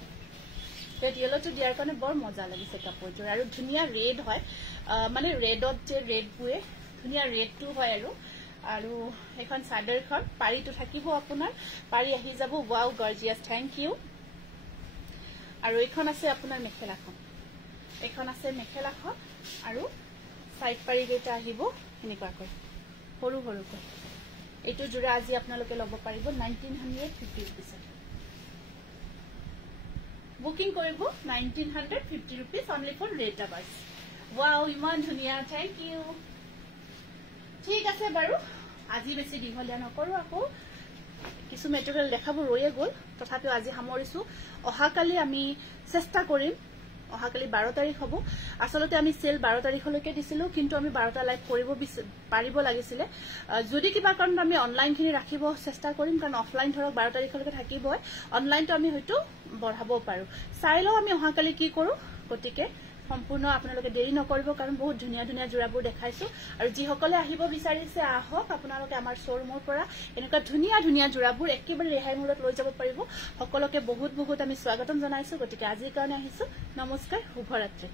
ৰেড ইয়েলোটো দিয়াৰ কাৰণে বৰ মজা লাগিছে কাপোৰটোৰ আৰু ধুনিয়া ৰেড হয় মানে ৰেডত যে ৰেড বুয়ে ধুনিয়া ৰেডটো হয় আৰু এখন চাদৰখন পাৰিটো থাকিব আপোনাৰ পাৰি আহি যাব ওয়াও গৰ্জিয়াস থ্যাংক ইউ আৰু এখন আছে আপোনাৰ মেখেলাখন আৰু সাইড পাৰি কেইটা আহিব এনেকুৱাকৈ সৰু এইটো জোৰা আজি আপোনালোকে লব পাৰিব 1950 rupees বুকিং কৰিব 1950 rupees only for red lovers wow ইমান ধুনিয়া থ্যাংক ইউ ঠিক আছে বাৰু আজি বেছি দীঘলীয়া নকৰো আকৌ কিছু মেটেৰিয়েল দেখাব ৰয়ে গল তথাপিও আজি সামৰিছো অহাকালি আমি চেষ্টা কৰিম অহাকালি 12 তাৰিখ হ'ব আসলতে আমি সেল 12 তাৰিখলৈকে দিছিলো কিন্তু আমি 12টা লাইভ কৰিব পাৰিব লাগিছিলে যদি কিবা কাৰণ আমি অনলাইন খিনি ৰাখিব চেষ্টা কৰিম কাৰণ অফলাইন ধৰক 12 তাৰিখলৈকে থাকিবই অনলাইনটো আমি হয়তো বঢ়াব পাৰো চাইলো আমি অহাকালি কি কৰো গতিকে সম্পূৰ্ণ আপোনালোকে দেৰি নকৰিব কাৰণ বহুত ধুনিয়া জোৰাবোৰ দেখাইছো আৰু যি সকলে আহিব বিচাৰিছে আহক আপোনালোকে আমাৰ শ্বৰুমৰ পৰা এনেকুৱা ধুনিয়া জোৰাবোৰ একেবাৰে ৰেহাই মূল্যত লৈ যাব পাৰিব সকলোকে বহুত আমি স্বাগতম জনাইছো গতিকে আজিৰ কাৰণে আহিছো নমস্কাৰ শুভৰাত্ৰি